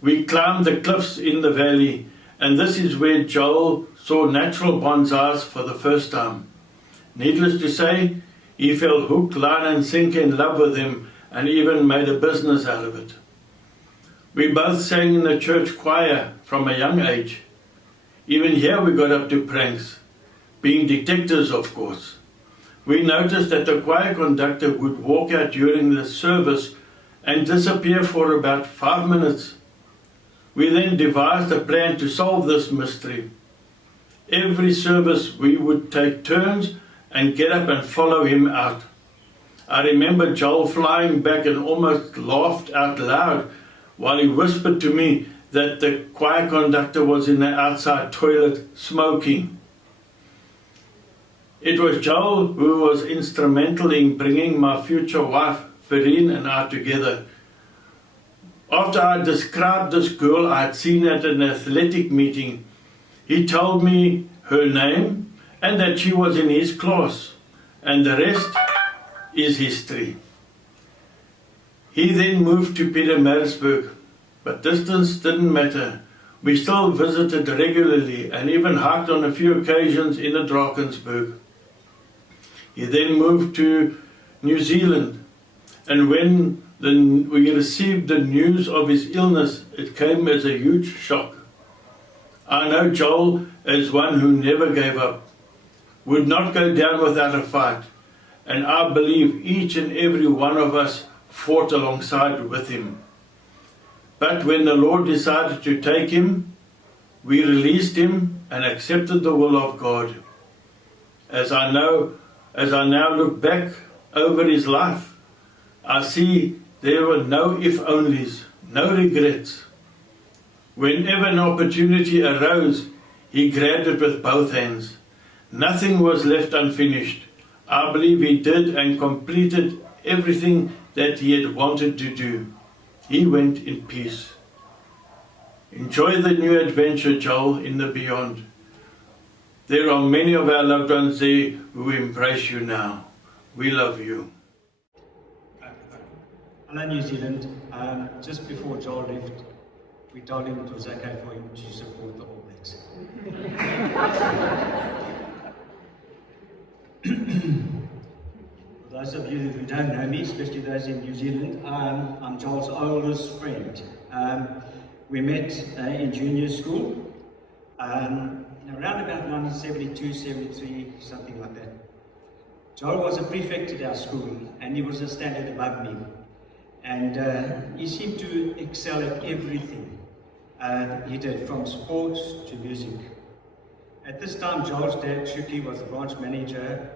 We climbed the cliffs in the valley, and this is where Joel saw natural bonsais for the first time. Needless to say, he fell hook, line and sinker in love with him and even made a business out of it. We both sang in the church choir from a young age. Even here we got up to pranks, being detectives of course. We noticed that the choir conductor would walk out during the service and disappear for about 5 minutes. We then devised a plan to solve this mystery. Every service we would take turns and get up and follow him out. I remember Joel flying back and almost laughed out loud while he whispered to me that the choir conductor was in the outside toilet smoking. It was Joel who was instrumental in bringing my future wife, Vereen, and I together. After I described this girl I had seen at an athletic meeting, he told me her name and that she was in his class, and the rest is history. He then moved to Pietermaritzburg, but distance didn't matter. We still visited regularly and even hiked on a few occasions in the Drakensberg. He then moved to New Zealand, and when we received the news of his illness, it came as a huge shock. I know Joel as one who never gave up, would not go down without a fight, and I believe each and every one of us fought alongside with him. But when the Lord decided to take him, we released him and accepted the will of God. As I now look back over his life, I see there were no if-onlys, no regrets. Whenever an opportunity arose, he grabbed it with both hands. Nothing was left unfinished. I believe he did and completed everything that he had wanted to do. He went in peace. Enjoy the new adventure, Joel, in the beyond. There are many of our loved ones there who embrace you now. We love you. Hello, New Zealand. Just before Joel left, we told him it was okay for him to support the All Blacks. For those of you who don't know me, especially those in New Zealand, I'm Joel's oldest friend. We met in junior school around about 1972, 73, something like that. Joel was a prefect at our school, and he was a standard above me. And he seemed to excel at everything he did, from sports to music. At this time, Joel's dad, Shuki, was the branch manager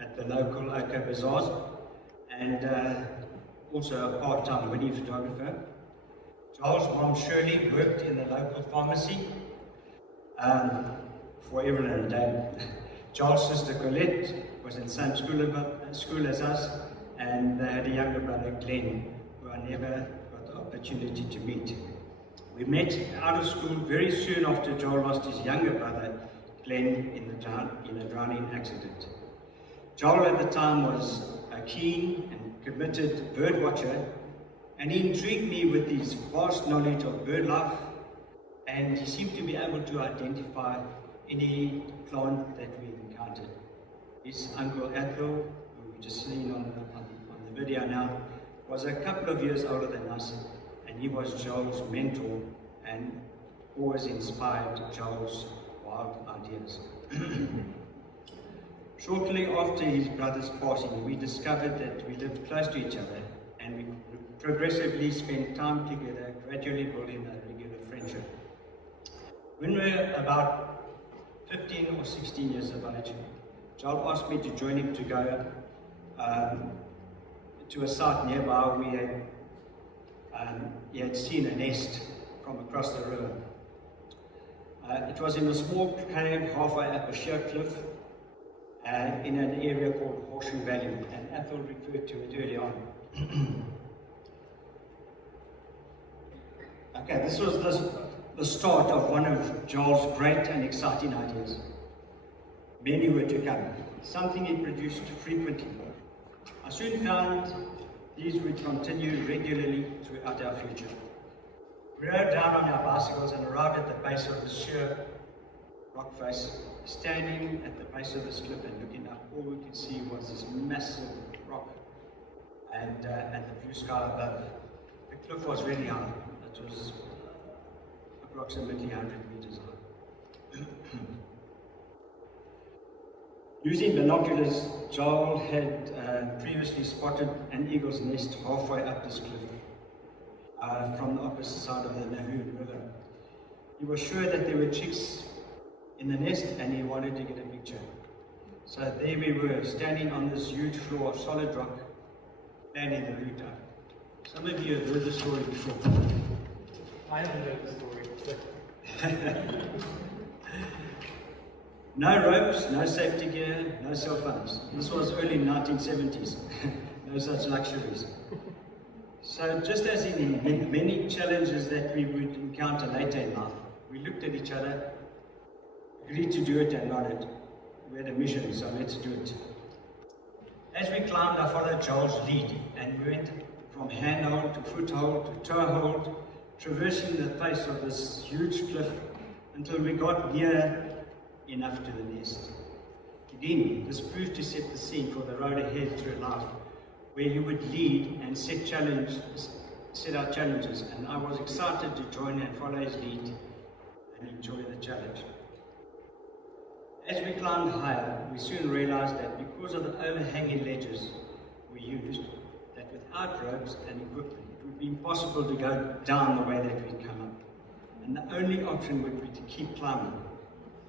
at the local Oka Bazaars, and also a part-time wedding photographer. Joel's mom, Shirley, worked in the local pharmacy for everyone and a day. Joel's sister, Colette, was in the same school as us, and they had a younger brother, Glenn, who I never got the opportunity to meet. We met out of school very soon after Joel lost his younger brother, Glenn, in a drowning accident. Joel at the time was a keen and committed bird watcher, and he intrigued me with his vast knowledge of bird life, and he seemed to be able to identify any plant that we encountered. His uncle Ethel, who we just seen on the video now, was a couple of years older than us, and he was Joel's mentor and always inspired Joel's wild ideas. Shortly after his brother's passing, we discovered that we lived close to each other, and we progressively spent time together, gradually building a regular friendship. When we were about 15 or 16 years of age, Joel asked me to join him to go to a site nearby. He had seen a nest from across the river. It was in a small cave halfway up a sheer cliff in an area called Horseshoe Valley, and Ethel referred to it early on. Okay, this was the start of one of Joel's great and exciting ideas. Many were to come, something he produced frequently. I soon found these would continue regularly throughout our future. We rode down on our bicycles and arrived at the base of the sheer rock face. Standing at the base of this cliff and looking up, all we could see was this massive rock and the blue sky above. The cliff was really high. It was approximately 100 meters high. Using binoculars, Joel had previously spotted an eagle's nest halfway up this cliff from the opposite side of the Nahoon River. He was sure that there were chicks in the nest, and he wanted to get a picture. So there we were, standing on this huge floor of solid rock, planning the route out. Some of you have heard the story before. I haven't heard the story. No ropes, no safety gear, no cell phones. This was early 1970s. No such luxuries. So just as in many challenges that we would encounter later in life, we looked at each other, agreed to do it, and nodded. We had a mission, so let's do it. As we climbed, I followed Joel's lead, and we went from handhold to foothold to toehold, traversing the face of this huge cliff until we got near enough to the nest. Again, this proved to set the scene for the road ahead through life, where you would lead and set out challenges, and I was excited to join and follow his lead and enjoy the challenge. As we climbed higher, we soon realized that because of the overhanging ledges we used, that without ropes and equipment, it would be impossible to go down the way that we'd come up. And the only option would be to keep climbing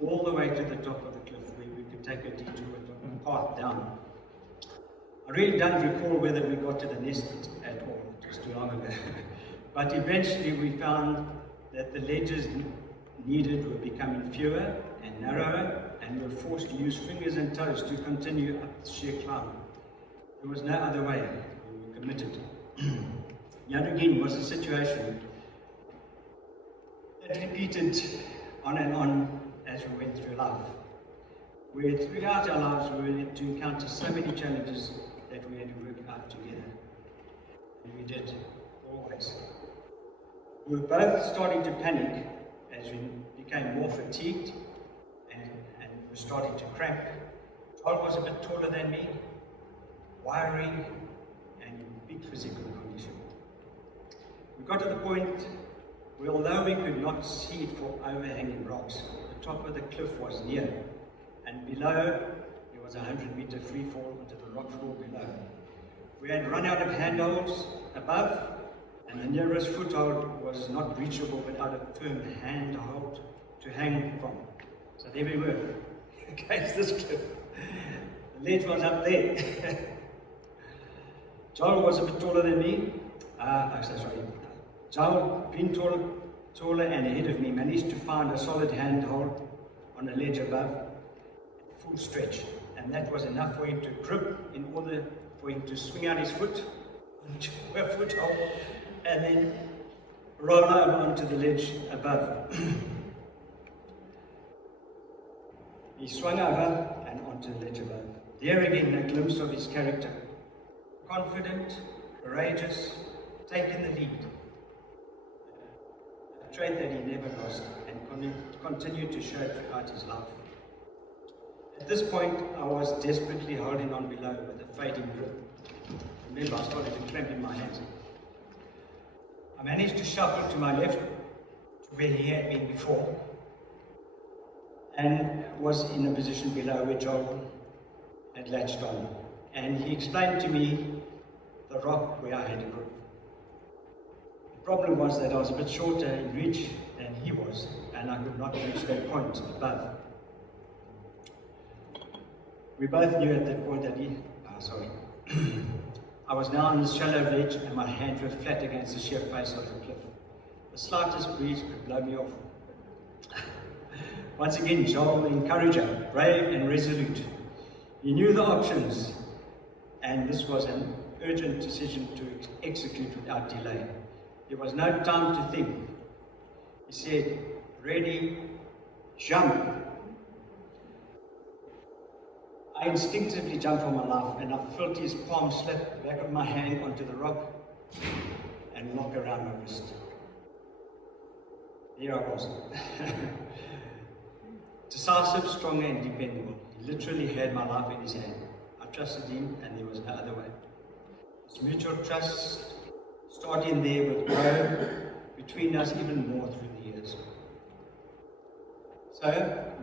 all the way to the top of the cliff, where we could take a detour and path down. I really don't recall whether we got to the nest at all, it was too long ago. But eventually we found that the ledges needed were becoming fewer and narrower, and we were forced to use fingers and toes to continue up the sheer climb. There was no other way. We were committed. Yet again was a situation that repeated on and on as we went through life, where throughout our lives we were to encounter so many challenges that we had to work out together. And we did, always. We were both starting to panic as we became more fatigued and were starting to cramp. Joel was a bit taller than me, wiry, and in big physical condition. We got to the point where, although we could not see it for overhanging rocks, the top of the cliff was near, and below there was a 100-meter free fall onto the rock floor below. We had run out of handholds above, and the nearest foothold was not reachable without a firm handhold to hang from. So there we were, against this cliff. The ledge was up there. Joel was a bit taller than me. Joel, being taller and ahead of me, managed to find a solid handhold on a ledge above, full stretch. And that was enough for him to grip in order for him to swing out his foot onto a foothold and then roll over onto the ledge above. He swung over and onto the ledge above. There again, a glimpse of his character. Confident, courageous, taking the lead. A trait that he never lost and continued to show throughout his life. At this point, I was desperately holding on below with a fading grip. Remember, I started to cramp in my hands. I managed to shuffle to my left, to where he had been before, and was in a position below where Joel had latched on. And he explained to me the rock where I had a grip. The problem was that I was a bit shorter in reach than he was, and I could not reach that point above. We both knew at that point that I was now on this shallow ledge and my hands were flat against the sheer face of the cliff. The slightest breeze could blow me off. Once again, Joel, the encourager, brave and resolute. He knew the options, and this was an urgent decision to execute without delay. There was no time to think. He said, "Ready, jump." I instinctively jumped for my life, and I felt his palm slip the back of my hand onto the rock and lock around my wrist. There I was. Decisive, strong, and dependable. He literally had my life in his hand. I trusted him, and there was no other way. This mutual trust starting there would grow between us even more through the years. So,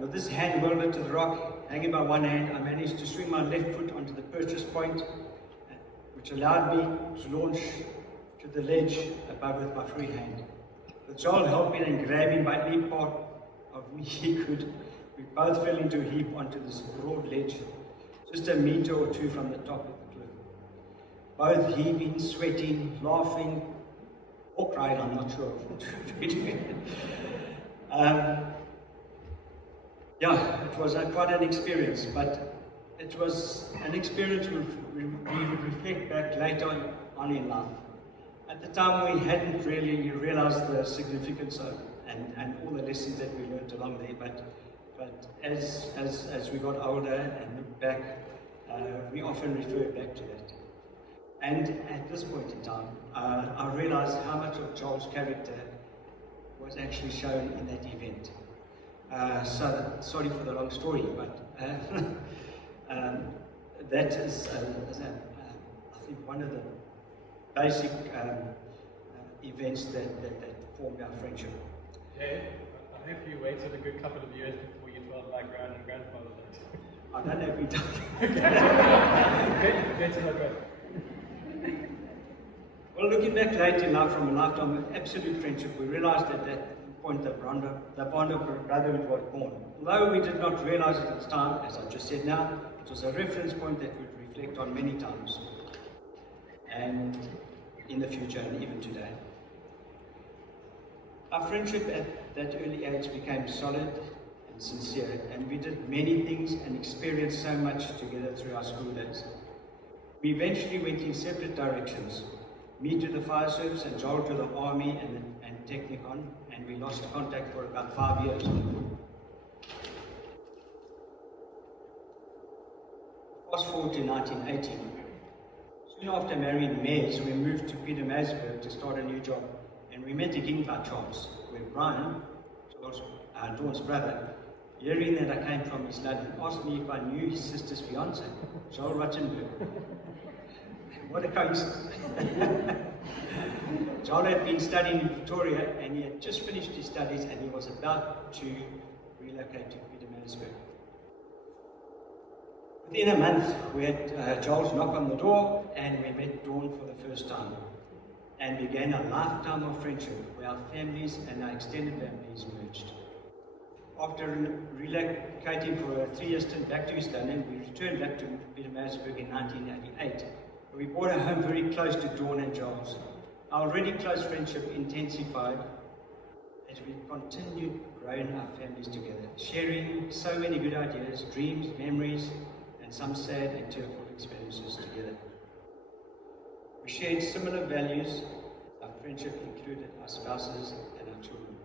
with this hand welded to the rock, hanging by one hand, I managed to swing my left foot onto the purchase point, which allowed me to launch to the ledge above with my free hand. With Joel helping and grabbing by any part of me he could, we both fell into a heap onto this broad ledge, just a meter or two from the top of the cliff. Both heaving, sweating, laughing, or crying, I'm not sure. Yeah, it was quite an experience, but it was an experience we would reflect back later on in life. At the time, we hadn't really realized the significance of and all the lessons that we learned along there, but as we got older and looked back, we often refer back to that. And at this point in time, I realized how much of Joel's character was actually shown in that event. So, sorry for the long story, but that is, I think, one of the basic events that formed our friendship. Yeah, I hope you waited a good couple of years before you told my grand and grandfather that. I don't know if we did. Better not go. Well, looking back late in life from a lifetime of absolute friendship, we realized at that point the bond of brotherhood was born. Although we did not realize it at the time, as I just said now, it was a reference point that we'd reflect on many times, and in the future and even today. Our friendship at that early age became solid and sincere, and we did many things and experienced so much together through our school days. We eventually went in separate directions, me to the fire service and Joel to the army and Technicon, and we lost contact for about 5 years. Fast forward to 1980. Soon after marrying Mez, we moved to Pietermaritzburg to start a new job, and we met again by chance, where Brian, Dawn's brother, hearing that I came from East London, asked me if I knew his sister's fiance, Joel Ruttenberg. What a coincidence. Joel had been studying in Pretoria, and he had just finished his studies, and he was about to relocate to Pietermaritzburg. Within a month, we had Joel's knock on the door, and we met Dawn for the first time, and began a lifetime of friendship where our families and our extended families merged. After relocating for a 3-year stint back to East London, we returned back to Pietermaritzburg in 1988. We bought a home very close to Dawn and Joel's. Our already close friendship intensified as we continued growing our families together, sharing so many good ideas, dreams, memories, and some sad and tearful experiences together. We shared similar values. Our friendship included our spouses and our children.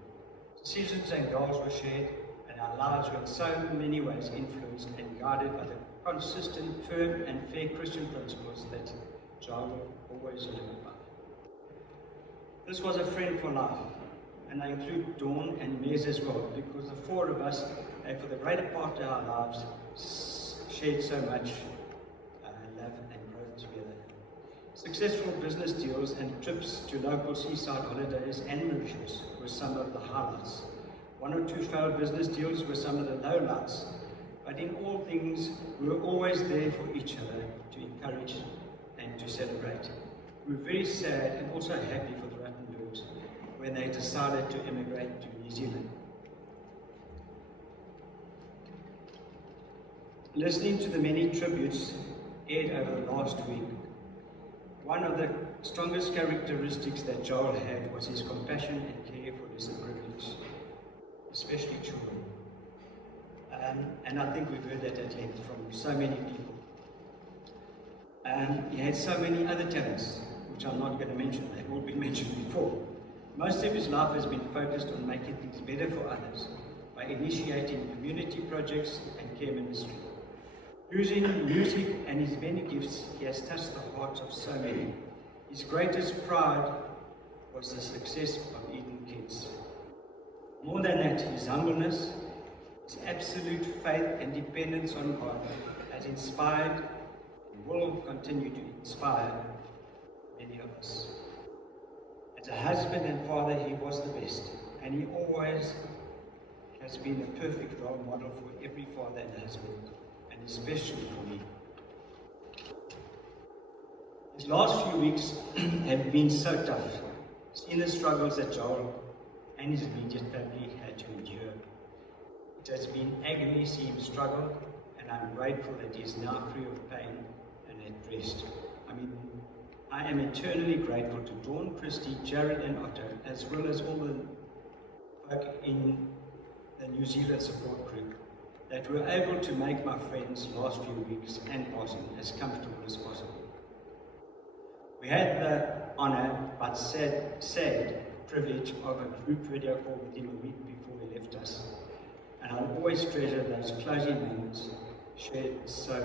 Decisions and goals were shared, and our lives were in so many ways influenced and guided by the consistent, firm, and fair Christian principles that Joel always lived by. This was a friend for life, and I include Dawn and Mez as well, because the four of us, and for the greater part of our lives, shared so much love and growth together. Successful business deals and trips to local seaside holidays and Mauritius were some of the highlights. 1 or 2 failed business deals were some of the lowlights, but in all things, we were always there for each other to encourage and to celebrate. We were very sad and also happy for the Ruttenbergs when they decided to immigrate to New Zealand. Listening to the many tributes aired over the last week, one of the strongest characteristics that Joel had was his compassion and care for less privileged, especially children. And I think we've heard that at length from so many people. He had so many other talents, which I'm not going to mention. They've all been mentioned before. Most of his life has been focused on making things better for others by initiating community projects and care ministry. Using music and his many gifts, he has touched the hearts of so many. His greatest pride was the success of Eden Kids. More than that, his humbleness, his absolute faith and dependence on God has inspired and will continue to inspire many of us. As a husband and father, he was the best, and he always has been a perfect role model for every father and husband, and especially for me. These last few weeks have been so tough. Seeing the struggles that Joel and his immediate family had to endure. It has been agony seeing him struggle, and I'm grateful that he is now free of pain and at rest. I am eternally grateful to Dawn, Christy, Jared and Otto, as well as all the folk in the New Zealand support group that were able to make my friends last few weeks and passing as comfortable as possible. We had the honour, but sad privilege of a group video call with him a week before he left us. And I'll always treasure those closing moments shared so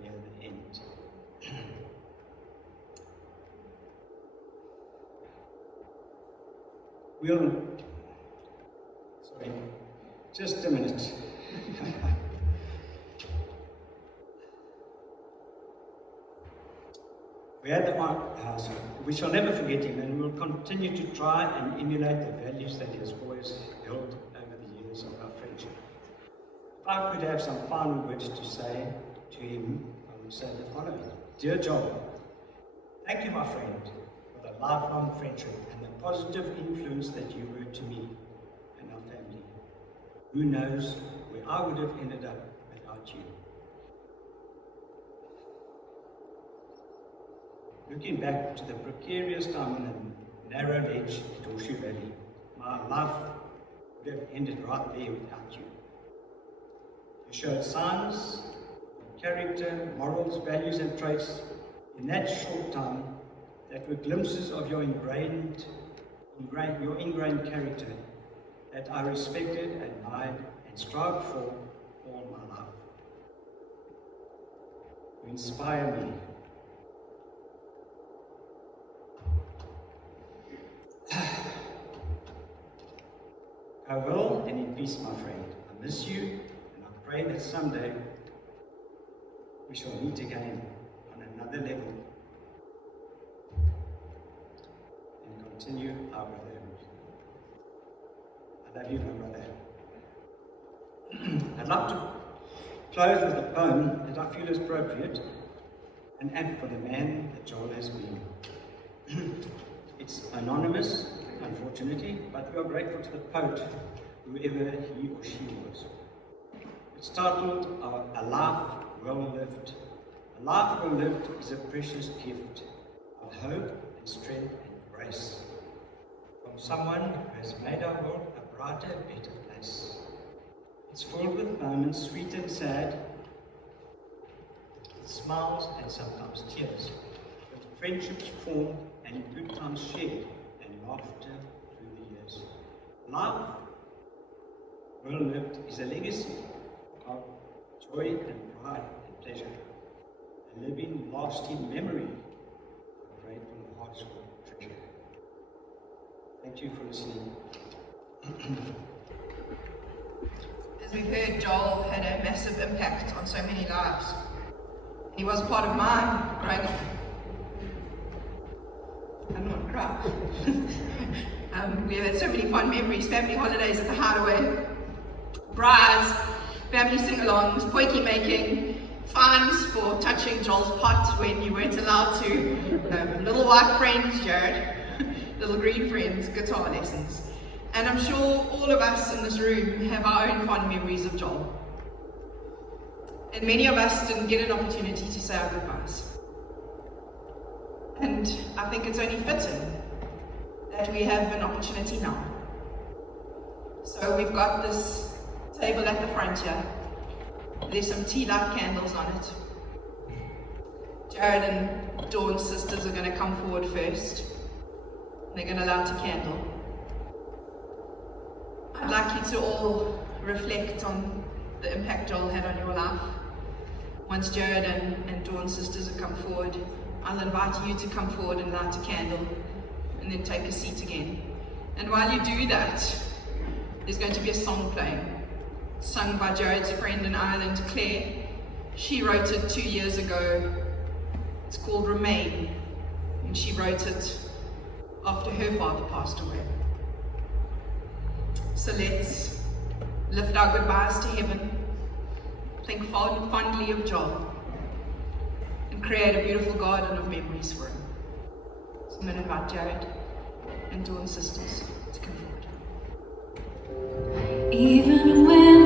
near the end. Sorry, just a minute. We shall never forget him, and we will continue to try and emulate the values that he has always held over the years of our friendship. If I could have some final words to say to him, I would say the following. Dear Joel, thank you, my friend, for the lifelong friendship and the positive influence that you were to me and our family. Who knows where I would have ended up without you. Looking back to the precarious time on the narrow ledge at Horseshoe Valley, my life would have ended right there without you. You showed signs of character, morals, values and traits in that short time that were glimpses of your ingrained character that I respected, admired and strived for all my life. You inspire me. Go well and in peace, my friend. I miss you, and I pray that someday we shall meet again on another level and continue our brotherhood. I love you, my brother. I'd like to close with a poem that I feel is appropriate, an act for the man that Joel has been. It's anonymous, unfortunately, but we are grateful to the poet, whoever he or she was. It's titled A Life Well Lived. A life well lived is a precious gift of hope and strength and grace from someone who has made our world a brighter, better place. It's filled with moments sweet and sad, with smiles and sometimes tears, with friendships formed and good times shared and laughter through the years. Life well lived is a legacy of joy and pride and pleasure, a living, lasting memory of grateful hearts full treasure. Thank you for listening. As we've heard, Joel had a massive impact on so many lives. He was part of mine growing up. I don't want to cry. We had so many fun memories, family holidays at the Hideaway, brides, family sing-alongs, potjie making, fines for touching Joel's pot when you weren't allowed to, little white friends, Jared, little green friends, guitar lessons. And I'm sure all of us in this room have our own fond memories of Joel. And many of us didn't get an opportunity to say our goodbyes. And I think it's only fitting that we have an opportunity now. So we've got this table at the front here. There's some tea light candles on it. Jared and Dawn's sisters are going to come forward first. They're going to light a candle. I'd like you to all reflect on the impact Joel had on your life. Once Jared and Dawn's sisters have come forward, I'll invite you to come forward and light a candle and then take a seat again. And while you do that, there's going to be a song playing, sung by Jared's friend in Ireland, Claire. She wrote it 2 years ago. It's called Remain, and she wrote it after her father passed away. So let's lift our goodbyes to heaven, think fondly of Joel, and create a beautiful garden of memories for him. So I'm going to invite Jared and Dawn's sisters to come forward. Even when